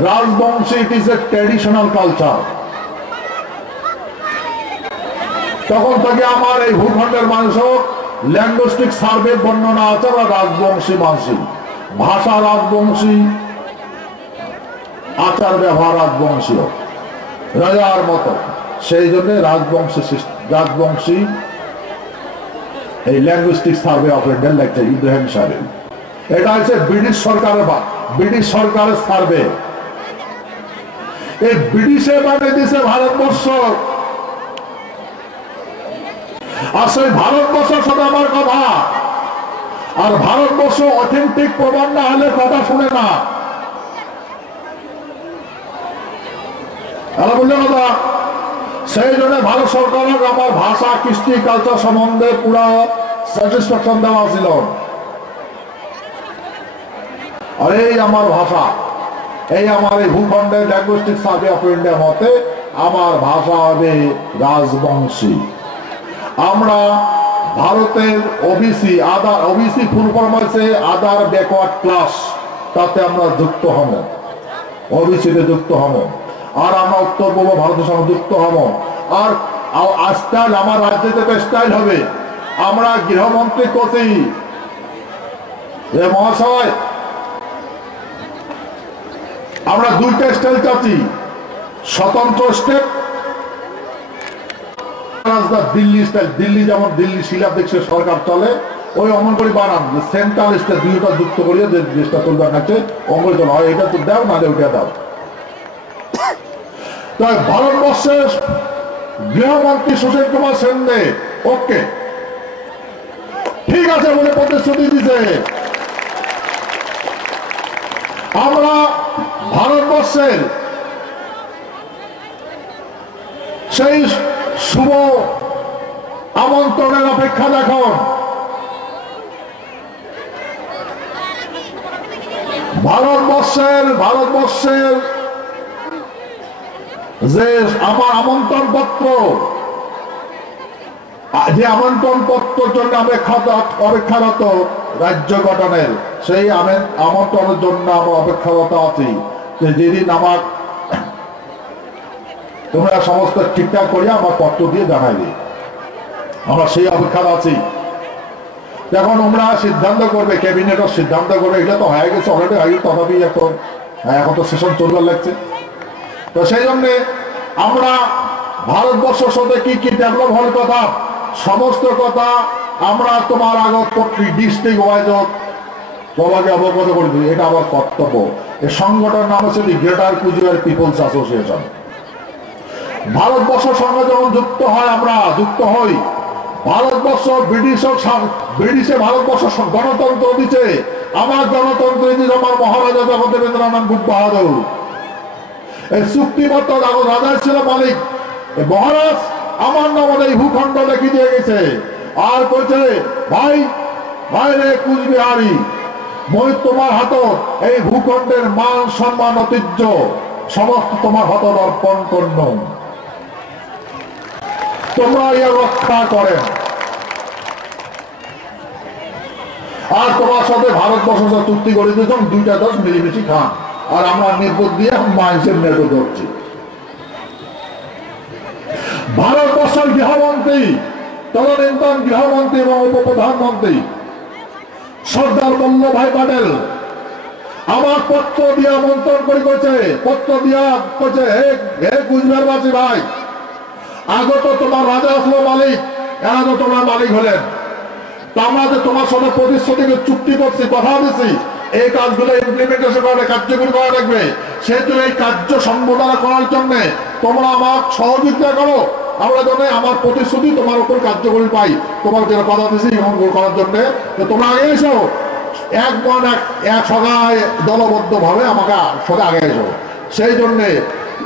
Rajbanshi, it is a traditional culture. তখন থেকে আমার এই ভূখণ্ডের মানুষ ল্যাঙ্গুইস্টিক সার্ভে বর্ণনা আছে, রাজবংশী মানসিক, ভাষা রাজবংশী, আচার ব্যবহার রাজবংশীয়, রাজার মতো। সেই জন্য রাজবংশী এই ল্যাঙ্গুইস্টিক সার্ভে অফ ইন্ডিয়া লেখছে ইব্রাহিম সাহেব। এটা হচ্ছে ব্রিটিশ সরকারের সার্ভে। এই ব্রিটিশে বানিয়ে দিয়েছে ভারতবর্ষ। আর সেই ভারতবর্ষের সাথে আমার কথা, আর ভারতবর্ষ অথেন্টিক প্রমাণ না হলে কথা শুনে না। বললেন কথা, সেই জন্য ভারত সরকারের আমার ভাষা, কৃষ্টি, কালচার সম্বন্ধে পুরা স্যাটিসফ্যাকশন দেওয়া ছিল। আর এই আমার ভাষা, এই আমার এই ভূখণ্ডের ল্যাঙ্গুইস্টিক সার্ভে অফ ইন্ডিয়া মতে আমার ভাষা হবে রাজবংশী। আমরা ভারতের ওবিসি ফুল ফর্ম আছে আদার ব্যাকওয়ার্ড ক্লাস, তাতে আমরা যুক্ত হব, ওবিসিতে যুক্ত হব। আর আমরা উত্তর পূর্ব ভারতের সঙ্গে যুক্ত হব। আর স্টাইল আমার রাজ্যে থেকে স্টাইল হবে। আমরা গৃহমন্ত্রী করছি মহাশয়, আমরা দুইটা স্টাইল চাচ্ছি, স্বতন্ত্র স্টেট, দিল্লি স্টাইল। দিল্লি যেমন দিল্লি শিলাদেশে সরকার চলে, ওই অমন করে বানান সেন্ট্রাল স্টেট দুইটা যুক্ত করিয়ে যে দেশটা চলবে কাছে অমন চলো, হয় এটা তো দাও, নাহলে ওইটা দাও। তাই ভারতবর্ষের গৃহমন্ত্রী সুশীল কুমার সেনে ওকে ঠিক আছে বলে প্রতিশ্রুতি দিতে, আমরা ভারতবর্ষের সেই শুভ আমন্ত্রণের অপেক্ষা দেখুন। ভারতবর্ষের যে আমার আমন্ত্রণ পত্র, যে আমন্ত্রণ পত্রের জন্য অপেক্ষারত রাজ্য গঠনের, সেই আমন্ত্রণের জন্য আমরা অপেক্ষারত আছি। যেদিন আমার তোমরা সমস্ত ঠিকঠাক করিয়া আমার পত্র দিয়ে জানাইবে, আমরা সেই অপেক্ষায় আছি। এখন তোমরা সিদ্ধান্ত করবে, ক্যাবিনেটও সিদ্ধান্ত করবে। এগুলো তো হয়ে গেছে অলরেডি, আগে তথাপি এখন তো সেশন চলবার লাগছে। তো সেই জন্যে আমরা ভারতবর্ষের সাথে কি কি ডেভেলপ হওয়ার কথা, সমস্ত কথা আমরা তোমার আগত ডিস্ট্রিক্ট ওয়াইজ সবাইকে অবগত করে দিই। এটা আমার কর্তব্য। এই সংগঠনের নাম হচ্ছে গ্রেটার কুচবিহার পিপলস অ্যাসোসিয়েশন। ভারতবর্ষের সঙ্গে যখন যুক্ত হয়, আমরা যুক্ত হই, ভারতবর্ষ ব্রিটিশে ভারতবর্ষ গণতন্ত্র দিচ্ছে। আমার গণতন্ত্র দিচ্ছে আমার মহারাজা জগদেবেন্দ্রনাথ গুপ্ত বাহাদুর। এই চুক্তিপত্র রাজা ছিল মালিক, মহারাজ আমার নামে এই ভূখণ্ড লিখে দিয়ে গেছে, আর কইছে ভাই ভাই রে কুচবিহারি, মই তোমার হাতত এই ভূখণ্ডের মান সম্মান ঐতিহ্য সমস্ত তোমার হাতত অর্পণ করল, তোমরা ইয়া রক্ষা করেন। আর তোমার সাথে ভারতবর্ষ চুক্তি করে দিয়েছ, 2টা দশ মিলিমিশি খান, আর আমরা নির্বোধ দিয়ে মাইন্সের নেটও ধরছি। ভারতবর্ষের গৃহমন্ত্রী, তদানীন্তন গৃহমন্ত্রী এবং উপপ্রধানমন্ত্রী সর্দার বল্লভভাই প্যাটেল আমার পত্র দিয়া আমন্ত্রণ করে কইছে, পত্র দিয়া কইছে হে কুচবিহারবাসী ভাই, আগে তো তোমার রাজা আসলো মালিক, এরা তো তোমার মালিক হলেন, তো আমরা যে তোমার সাথে প্রতিশ্রুতি চুক্তি করছি, কথা দিচ্ছি, এই কাজগুলো ইমপ্লিমেন্টেশন করে কার্যকরী করা লাগবে, সেহেতু এই কার্য সম্বোধনা করার জন্য তোমরা আমার সহযোগিতা করো, আমরা যেন আমার প্রতিশ্রুতি তোমার উপর কার্যকরী পাই, তোমার যেন কথা দিচ্ছি এমন করার জন্য তোমরা আগে এসো, এক সগায় দলবদ্ধ ভাবে আমাকে সাথে আগে এসো। সেই জন্যে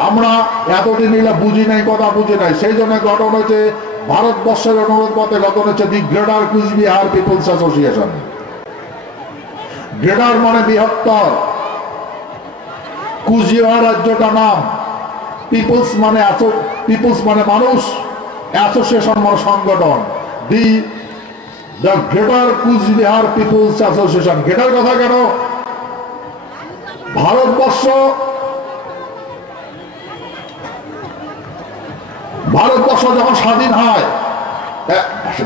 আমরা এতদিন এগুলা বুঝি নাই, কথা বুঝি নাই, সেই জন্য গঠন হয়েছে ভারতবর্ষের অনুরোধ মতে গঠন হচ্ছে the greater Cooch Behar peoples association. Greater মানে বৃহত্তর, কুচবিহার রাজ্যটা নাম, পিপলস মানে মানুষ, অ্যাসোসিয়েশন মানে সংগঠন, the greater Cooch Behar peoples association. Greater কথা কেন? ভারতবর্ষ যখন স্বাধীন হয়,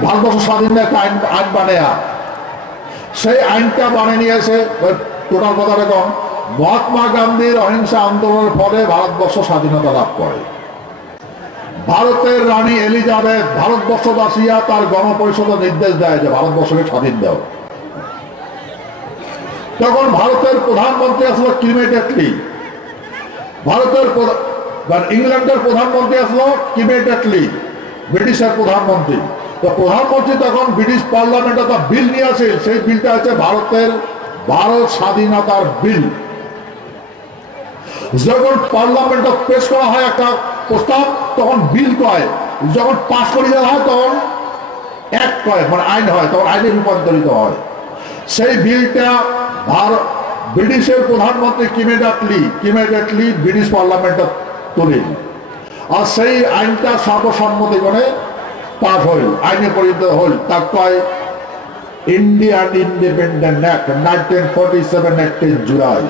ভারতবর্ষ স্বাধীন একটা আইন বানায়া, সেই আইনটা বানিয়ে নিয়ে এসে টোটাল কথা এরকম, মহাত্মা গান্ধীর অহিংসা আন্দোলনের ফলে ভারতবর্ষ স্বাধীনতা লাভ করে। ভারতের রানী এলিজাবেথ ভারতবর্ষবাসীরা তার গণপরিষদের নির্দেশ দেয় যে ভারতবর্ষকে স্বাধীন দাও। তখন ভারতের প্রধানমন্ত্রী আসলো ক্লিমেট অ্যাটলি, ইংল্যান্ডের প্রধানমন্ত্রী আসলো ক্লিমেট অ্যাটলি, ব্রিটিশের প্রধানমন্ত্রী। তো প্রধানমন্ত্রী তখন ব্রিটিশ পার্লামেন্টে একটা বিল নিয়ে আসে, সেই বিলটা হচ্ছে ভারত স্বাধীনতার বিল। যখন পার্লামেন্টে পেশ করা হয় একটা প্রস্তাব, তখন বিল কয়, যখন পাশ করে দেওয়া হয় তখন অ্যাক্ট কয়, মানে আইন হয়, তখন আইনে রূপান্তরিত হয়। সেই বিলটা ব্রিটিশের প্রধানমন্ত্রী ক্লিমেট অ্যাটলি ব্রিটিশ পার্লামেন্টে তোলেন, আর সেই আইনটা সর্বসম্মতি করে পাস হইল, আইনে পরিণত হইল, তার কয় ইন্ডিয়ান ইন্ডিপেন্ডেন্ট অ্যাক্ট 1947, 18 জুলাই।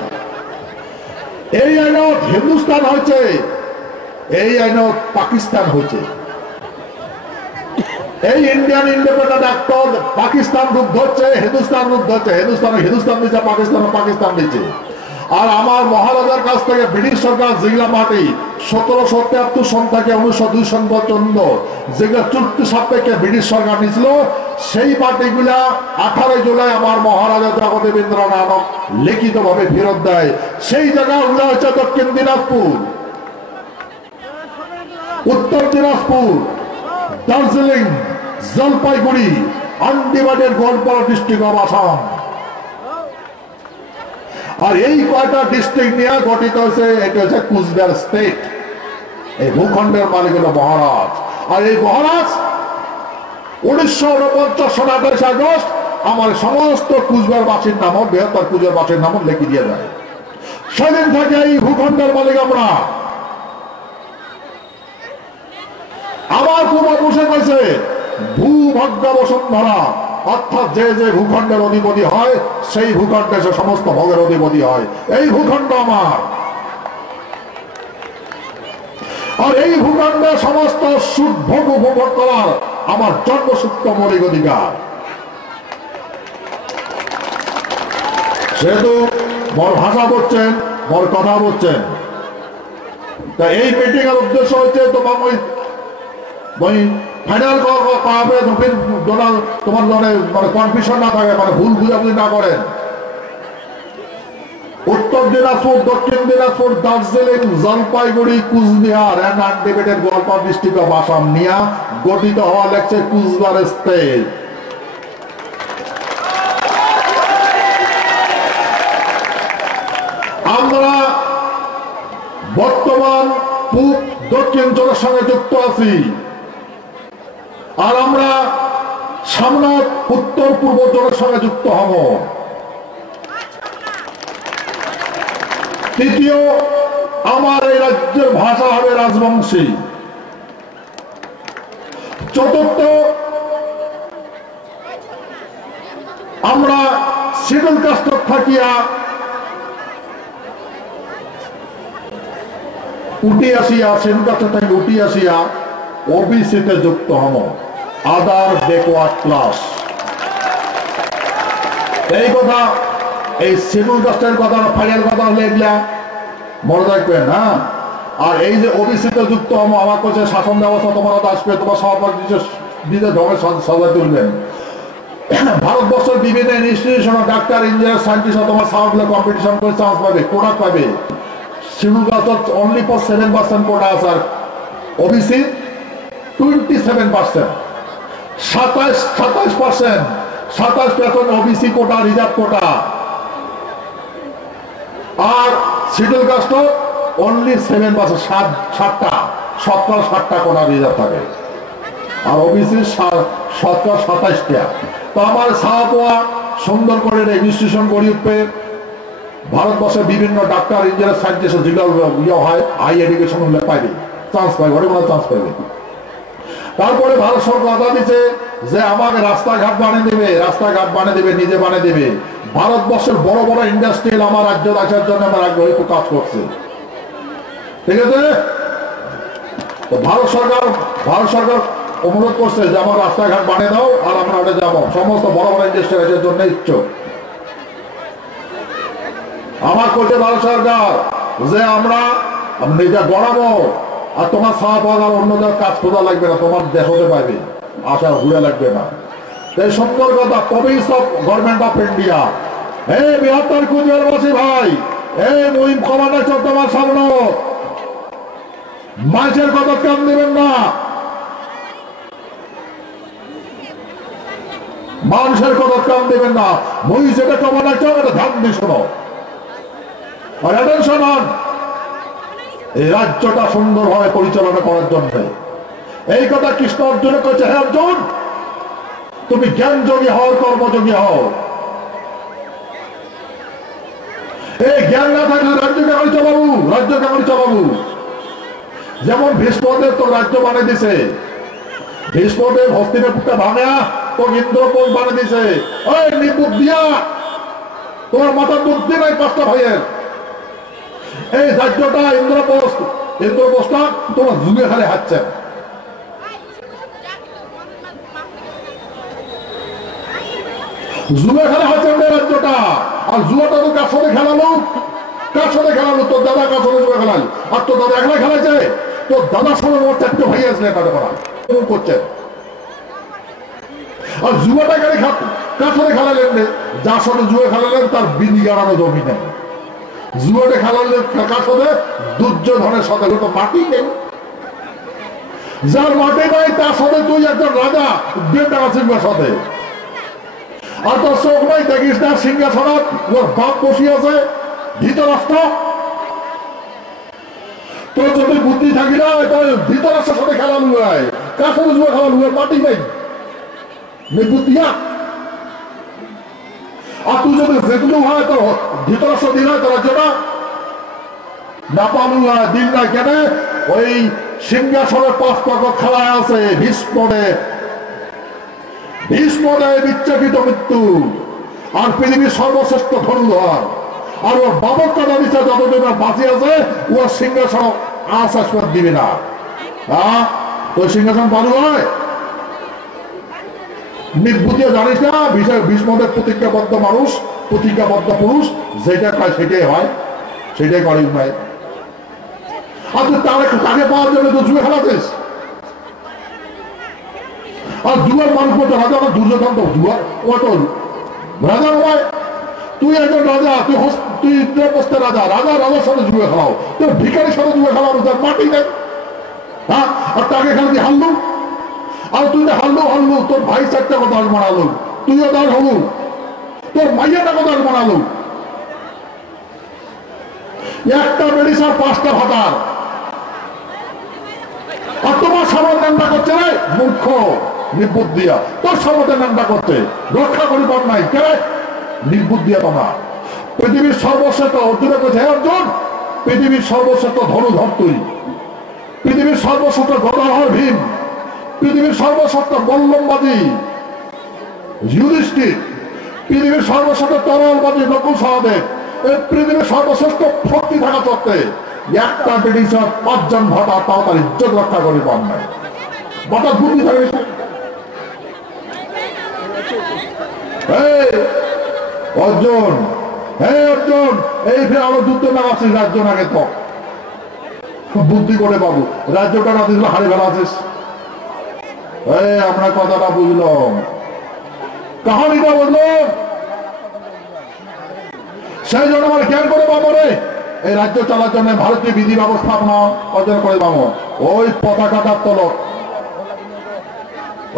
এই আইনত হিন্দুস্তান হয়েছে, এই আইনত পাকিস্তান হয়েছে। এই ইন্ডিয়ান ইন্ডিপেন্ডেন্ট অ্যাক্ট পাকিস্তান রূপ ধরছে, হিন্দুস্তান রূপ ধরছে, হিন্দুস্তান দিচ্ছে, পাকিস্তান দিচ্ছে। আর আমার মহারাজার কাছ থেকে ব্রিটিশ সরকার যেগুলা মাটি 1773 সন থেকে 1902 সন পর্যন্ত যেগুলা চুক্তি সাপেক্ষে ব্রিটিশ সরকার নিয়েছিল, সেই মাটিগুলা 18 জুলাই আমার মহারাজা জগদেবেন্দ্র নানক লিখিত ভাবে ফেরত দেয়। সেই জায়গাগুলো হচ্ছে দক্ষিণ দিনাজপুর, উত্তর Dinajpur, Darjeeling, Jalpaiguri, undivided Goalpara district of Assam. আর এই কয়টা ডিস্ট্রিক্ট নিয়ে গঠিত হয়েছে, এটা হচ্ছে কুচবিহার স্টেট। এই ভূখণ্ডের মালিক হল মহারাজ। আর এই মহারাজ 1949 সাল 28 আগস্ট আমার সমস্ত কুচবিহারবাসীর নাম, বৃহত্তর কুচবিহারবাসীর নাম লিখে দিয়ে যায়। সেদিন থেকে এই ভূখণ্ডের মালিক আমরা। আমার পূর্ব বসে গেছে ভূভাগ্য বসুন্ধরা, অর্থাৎ যে যে ভূখণ্ডের অধিপতি হয় সেই ভূখণ্ডে সে সমস্ত ভোগের অধিপতি হয়। এই ভূখণ্ড আমার, আর এই ভূখণ্ডে সমস্ত সুখ ভোগ উপভোগ করার আমার জন্মসূত্র মৌলিক অধিকার। সেহেতু বড় ভাষা বলছেন, বড় কথা বলছেন। তা এই মিটিং এর উদ্দেশ্য হচ্ছে তোমার ওই ফাইনাল করাবে, তোমার মানে কনফিউশন না থাকে, মানে ভুল বুঝাবুঝি না করেন। উত্তর দিনাজপুর, দক্ষিণ Dinajpur, Darjeeling, Jalpaiguri, Cooch Behar and undivided Goalpara district of Assam নিয়ে গঠিত হওয়া লাগছে কুচবিহার স্টেট। আমরা বর্তমান পূব দক্ষিণ জোটের সঙ্গে যুক্ত আছি, আর আমরা সামনে উত্তর পূর্ব জোটের সঙ্গে যুক্ত হব। তৃতীয়, আমার এই রাজ্যের ভাষা হবে রাজবংশী। চতুর্থ, আমরা শিডিউল কাস্ট থাকিয়া উঠি আসিয়া, শিডিউল কাস্ট থেকে উঠি আসিয়া ওবিসিতে যুক্ত হব, আদার ব্যাকওয়ার্ড ক্লাস। এই কথা, এই শিডিউল কাস্টের কথা, ফাইনাল কথা হলে এগুলা মনে রাখবেন। হ্যাঁ, আর এই যে ওবিসিতে যুক্ত হবো, আমার কাছে শাসন ব্যবস্থা তোমার আসবে, তোমার সবার নিজের ঢঙে সাজাতে তুলবেন। ভারতবর্ষের বিভিন্ন ইনস্টিটিউশন, ডাক্তার, ইঞ্জিনিয়ার, সায়েন্টিস্ট তোমার সাউন্ডলে কম্পিটিশন করে চান্স পাবে, কোটা পাবে। শিডিউল কাস্ট অনলি ফর 7% কোটা আছে, আর ওবিসি 27%, 27% ওবিসি কোটা, রিজার্ভ কোটা। আর শিডিউল কাস্ট অনলি 7%, 7টা কোটা রিজার্ভ থাকে, আর ওবিসি 27টা। তো আমার সাহাপোয়া সুন্দর করে ইনস্টিটিউশন গড়ে উঠবে, ভারতবর্ষের বিভিন্ন ডাক্তার, ইঞ্জিনিয়ার, সায়েন্টিস্ট যেগুলো হয় হাই এডুকেশন হলে পাইবে, চান্স পাইবে, অনেক চান্স পাইবে। তারপরে ভারত সরকার কথা দিচ্ছে যে আমাকে রাস্তাঘাট বানিয়ে দেবে, রাস্তাঘাট বানিয়ে দেবে, নিজে বানিয়ে দেবে। ভারতবর্ষের বড় বড় ইন্ডাস্ট্রিয়াল আমার রাজ্য আসার জন্য আমার আগ্রহী কাজ করছে, ঠিক আছে। তো ভারত সরকার অনুরোধ করছে যে আমার রাস্তাঘাট বানিয়ে দাও, আর আমরা ওটা যাবো। সমস্ত বড় বড় ইন্ডাস্ট্রিয়াল জন্য ইচ্ছুক। আমার করছে ভারত সরকার যে আমরা নিজে গড়াবো, আর তোমার সাহাপাল আর অন্যদের কাজ খোঁজা লাগবে না, তোমার দেশ হতে পারবে, আশা ঘুরে লাগবে না। এই সুন্দর কথা, Province of government of India. এই 72 কুচবিহারবাসী ভাই, এই মুহিম কমান্ডার তোমার সামনে মানুষের কথা কাম দেবেন না, মানুষের কথা কাম দেবেন না। মই যেটা কমান্ডার চাও এটা ধ্যান দিয়ে শোনো, আর অ্যাটেনশন হন। এই রাজ্যটা সুন্দরভাবে পরিচালনা করার জন্য এই কথা কৃষ্ণ অর্জুন করেছে, হে অর্জুন তুমি জ্ঞানযোগী হও, কর্মযোগী হও। এই জ্ঞান না থাকলে রাজ্য কেমন চালাবো, রাজ্য কেমন চালাবো। যেমন ভীষ্মদেব তো রাজ্য বানিয়ে দিছে, ভীষ্মদেব হস্তিনাপুরটা ভাঙা তো ইন্দ্রপোষ বানিয়ে দিছে। ওই নিবুদ্ধিয়া, তোমার মাথার বুদ্ধি নাই 5টা ভাইয়ের। এই রাজ্যটা ইন্দ্রপোষটা তোমার যুগে খালি হাঁটছে, যুগে খেলা হচ্ছে রাজ্যটা। আর জুয়াটা তো কার সাথে খেলালো, কার সাথে খেলালো? তোর দাদা কার সাথে জুয়া খেলাল, আর তোর দাদা একলা খেলাইছে? তোর দাদার সঙ্গে আমার 4টে ভাই আসলে এটা করা করছে। আর জুয়াটা গাড়ি কার সাথে খেলালেন, যার সাথে জুয়া খেলালেন তার বিনি গাড়ানো জমি নেই। জুয়াটা খেলালেন কার সাথে? দুর্যোধনের সাথে। তো মাটি নেই, যার মাটি নাই তার সাথে তুই একজন রাজা বেটা আছে সাথে। আর তোর চোখ নাই, দেখিস না সিংহাসনত ওর বাপ বসি আছে ধৃতরাষ্ট্র। তোর যদি বুদ্ধি থাকি না, ধৃতরাষ্ট্রের সাথে খেলানো হয়, কার সাথে জুয়া খেলানো হয়? মাটি নেই, বুদ্ধিয়া। আর তুই যদি যেগুলো হয় তো ধৃতরাষ্ট্র দিন হয়, তোর রাজ্যটা না পালু হয়, দিন নাই কেন? ওই সিংহাসনের 5 পাক খেলায় আছে ভীষ্মদেব। ভীষ্মদেব বিচ্ছাকিত মৃত্যু, আর পৃথিবীর সর্বশ্রেষ্ঠ ধনুধর। আর ওর বাবর কাটা দিচ্ছে, যতদিন বাঁচি আছে ওর সিংহাসন আশ্বাস দিবে না। ওই সিংহাসন পালু হয় নির্বুদ্ধিও জানিস না। ভীষ্মদেব প্রতিজ্ঞাবদ্ধ মানুষ, প্রতিজ্ঞাবদ্ধ পুরুষ, যেটা পায় সেটাই হয়, সেটাই করে উপায়। আর তুই তাকে পাওয়ার জন্য তো জুয়ে খেলাছিস। আর জুয়ার মানুষ বলতে রাজা, আমার দুর্যোধন তো জুয়া, ও তো রাজা নয়। তুই একজন রাজা, তুই ইন্দ্রপ্রস্থের রাজা, রাজার সাথে জুয়ে খেলাও। তুই ভিখারির সাথে জুয়ে খেলাও, তার মাটি নেই। হ্যাঁ, আর তাকে খেলা দিয়ে হারলু। আর তুই হারলু, তোর ভাই 4টা কথা বানালো, তুইও দাঁড় হলু, তোর মাইয়াটা কথা বানালো। একটা মেডিসার 5টা ভাতার। আর তোমার সামনে নামটা করছে রে মূর্খ নির্বুদ্ধিয়া, তোর সামনে নামটা করছে রক্ষা করিবার নাই কে নির্বুদ্ধিয়া। তোমরা পৃথিবীর সর্বশ্রেষ্ঠ অর্জুনে করেছে, হে অর্জুন পৃথিবীর সর্বশ্রেষ্ঠ ধনুধর তুই, পৃথিবীর সর্বশ্রেষ্ঠ গদাধর ভীম, পৃথিবীর সর্বশ্রেষ্ঠ বল্লমবাদী যুধিষ্ঠির, পৃথিবীর সর্বশ্রেষ্ঠ তরলবাদী নকুল সহদেব, এই পৃথিবীর সর্বশ্রেষ্ঠ শক্তি থাকা সত্ত্বে একটা ব্রিটিশার 5 জন ভাতা তাও তার ইজ্জত রক্ষা করে পান নাই। বাতা বুদ্ধি থাকে অর্জুন, হে অর্জুন এই ফের আরো যুদ্ধ লাগাচ্ছিস রাজ্য নাগে তো খুব বুদ্ধি করে বাবু, রাজ্যটা না দিল হারে ফেলা আছিস। আমরা কথাটা বুঝলাম, কাহানিটা বুঝলাম, সেই জন্য আমার জ্ঞান করে পাবো রে এই রাজ্য চলার জন্য ভারতীয় বিধি ব্যবস্থাপনা অর্জন করে পাবো। ওই পতাকাটার তলক,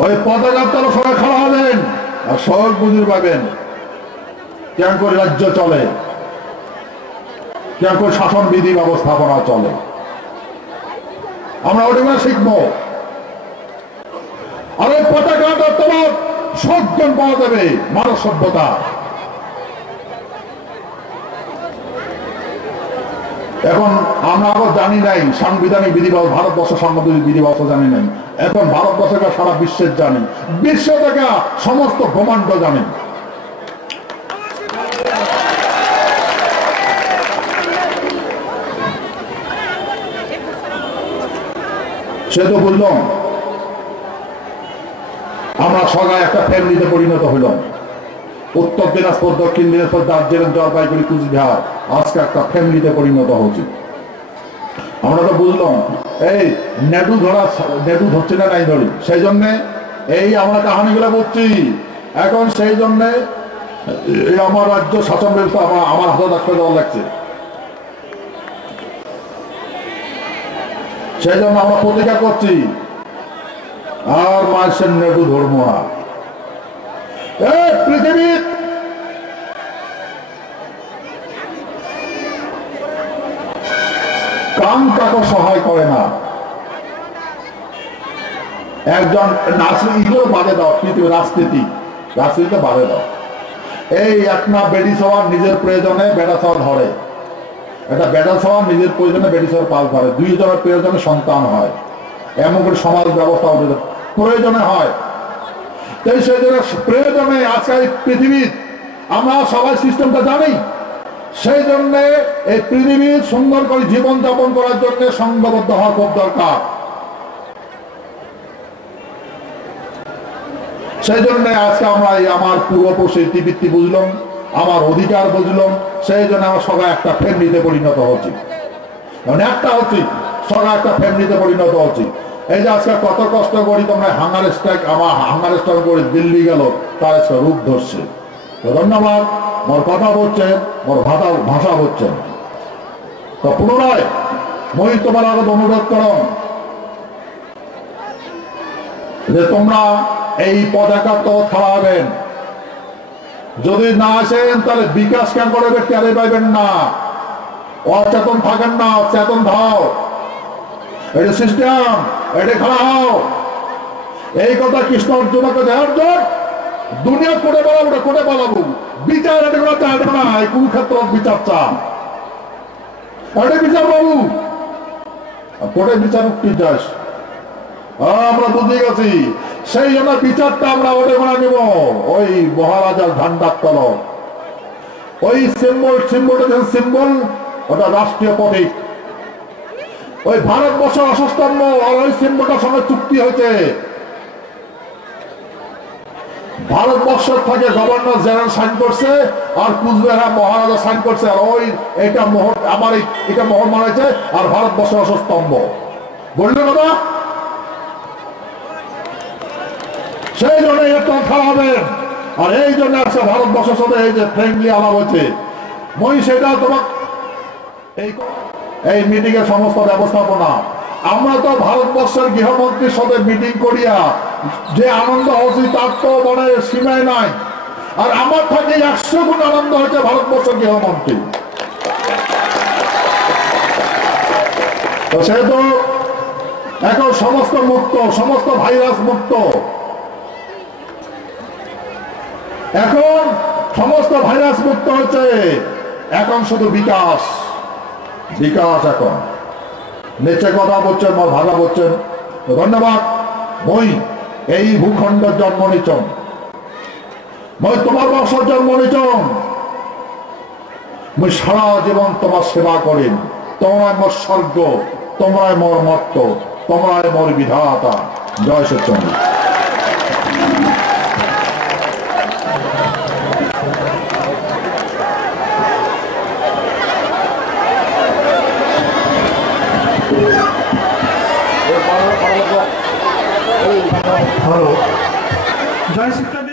ওই পতাকার তলক সবাই খাড়া হবেন আর সব বুঝিয়ে পাবেন কেমন করে রাজ্য চলে, কেমন করে শাসন বিধি ব্যবস্থাপনা চলে। আমরা ওটা শিখবো। আর ওই পতাকাটার তলক সজ্ঞান পাওয়া যাবে মানব সভ্যতা। এখন আমরা আবার জানি নাই সাংবিধানিক বিধি ব্যবস্থা, ভারতবর্ষ সাংবিধানিক বিধি ব্যবস্থা জানি নাই। এখন ভারতবর্ষকে সারা বিশ্বের জানি, বিশ্ব থেকে সমস্ত ব্রহ্মাণ্ড জানি। সে তো বললাম আমরা সবাই একটা ফ্যামিলিতে পরিণত হইলাম। উত্তর দিনাজপুর, দক্ষিণ দিনাজপুর, দার্জিলিং, জলপাইগুড়ি, কুচবিহার আজকে একটা ফ্যামিলিতে পরিণত হচ্ছে। আমরা তো বুঝলাম এই নেটু ধরছে না নাই ধরি, সেই জন্যে এই আমরা কাহানিগুলো বলছি। এখন সেই জন্যে আমার রাজ্য শাসন ব্যবস্থা আমার হাতে রাখতে দেওয়া লাগছে। সেই জন্য আমরা প্রতিজ্ঞা করছি আর মানুষের নেটু ধর্ম না। পৃথিবীর কাম কাকে সহায় করে না। একজন এগুলো বাদে দাও, পৃথিবীর রাজনীতিতে বাদে দাও। এই একটা বেডি সবার নিজের প্রয়োজনে বেটা সবার ধরে, একটা বেটা সবার নিজের প্রয়োজনে বেডি সবার পাল ধরে, 2 জনের প্রয়োজনে সন্তান হয়, এমন করে সমাজ ব্যবস্থা প্রয়োজনে হয়। সেই জন্য প্রয়োজনে আজকে পৃথিবীর আমরা সবাই সিস্টেমটা জানি। সেই জন্য এই পৃথিবীর সুন্দর করে জীবন যাপন করার জন্য সংঘবদ্ধ হওয়া খুব দরকার। সেই জন্য আজকে আমরা আমার পূর্বপুরুষের ইতিবৃত্তি বুঝলাম, আমার অধিকার বুঝলাম। সেই জন্য আমরা সবাই একটা ফ্যামিলিতে পরিণত হচ্ছি, একটা হচ্ছি সবাই একটা ফ্যামিলিতে পরিণত হচ্ছি। এই যে আজকে কত কষ্ট করি তোমরা হাঙ্গার স্ট্রাইক, আমার হাঙ্গার স্ট্রাইক করে দিল্লি গেল, তার রূপ ধরছে। ধন্যবাদ, মোর কথা বলছেন, মোর ভাষা বলছেন। তো পুনরায় মই তোমার আগে অনুরোধ করম যে তোমরা এই পতাকা তো খাওয়াবেন, যদি না আসেন তাহলে বিকাশ কেন করবে টেরে পাইবেন না, অচেতন থাকেন না, চেতন ধাও। এটা সিস্টেম, এটা খেলা হও। এই কথা কৃষ্ণ অর্জুনকে অর্জুন দুনিয়া করে বলাবো, করে বলাবো বিচার এটা করা চাই না, এই কুরুক্ষেত্র বিচার চা এটা বিচার বাবু, কোটে বিচার উঠতে চাস আমরা বুঝে গেছি। সেই জন্য বিচারটা আমরা ওটা করে নেব ওই মহারাজার ঝান্ডার তল, ওই সিম্বল ওটা রাষ্ট্রীয় প্রতীক। ওই ভারতবর্ষের অসস্তম্ভ আর ওই সিম্বলটার সঙ্গে চুক্তি হয়েছে। ভারতবর্ষের থেকে গভর্নর জেনারেল সাইন করছে আর কুচবিহার মহারাজা সাইন করছে, আর ওই এটা মোহর আমার এটা মোহর মারাইছে আর ভারতবর্ষের অসস্তম্ভ বললে দাদা। সেই জন্য এটা খাওয়া হবে। আর এই জন্য আছে ভারতবর্ষের সাথে এই যে ফ্রেন্ডলি আলাপ হয়েছে, মই সেটা তোমার এই মিটিং এর সমস্ত ব্যবস্থাপনা। আমরা তো ভারতবর্ষের গৃহমন্ত্রীর সাথে মিটিং করিয়া যে আনন্দ হচ্ছে তার তো মানে সীমায় নাই। আর আমার থেকে 100 গুণ আনন্দ হয়েছে ভারতবর্ষের গৃহমন্ত্রী। তো সেহেতু এখন সমস্ত মুক্ত, সমস্ত ভাইরাস মুক্ত, এখন সমস্ত ভাইরাস মুক্ত হচ্ছে। এখন শুধু বিকাশ, বিকাশ। এখন নিচে কথা বলছেন, ভাষা বলছেন। ধন্যবাদ। মই এই ভূখণ্ডের জন্ম নিচন, মই তোমার বংশের জন্ম নিচন, মই সারা জীবন তোমার সেবা করেন। তোমরাই মোর স্বর্গ, তোমরাই মোর মত্ত, তোমরাই মোর বিধাতা। জয় সত্যচন্দ্র। হ্যালো, জয় শিক্ষা।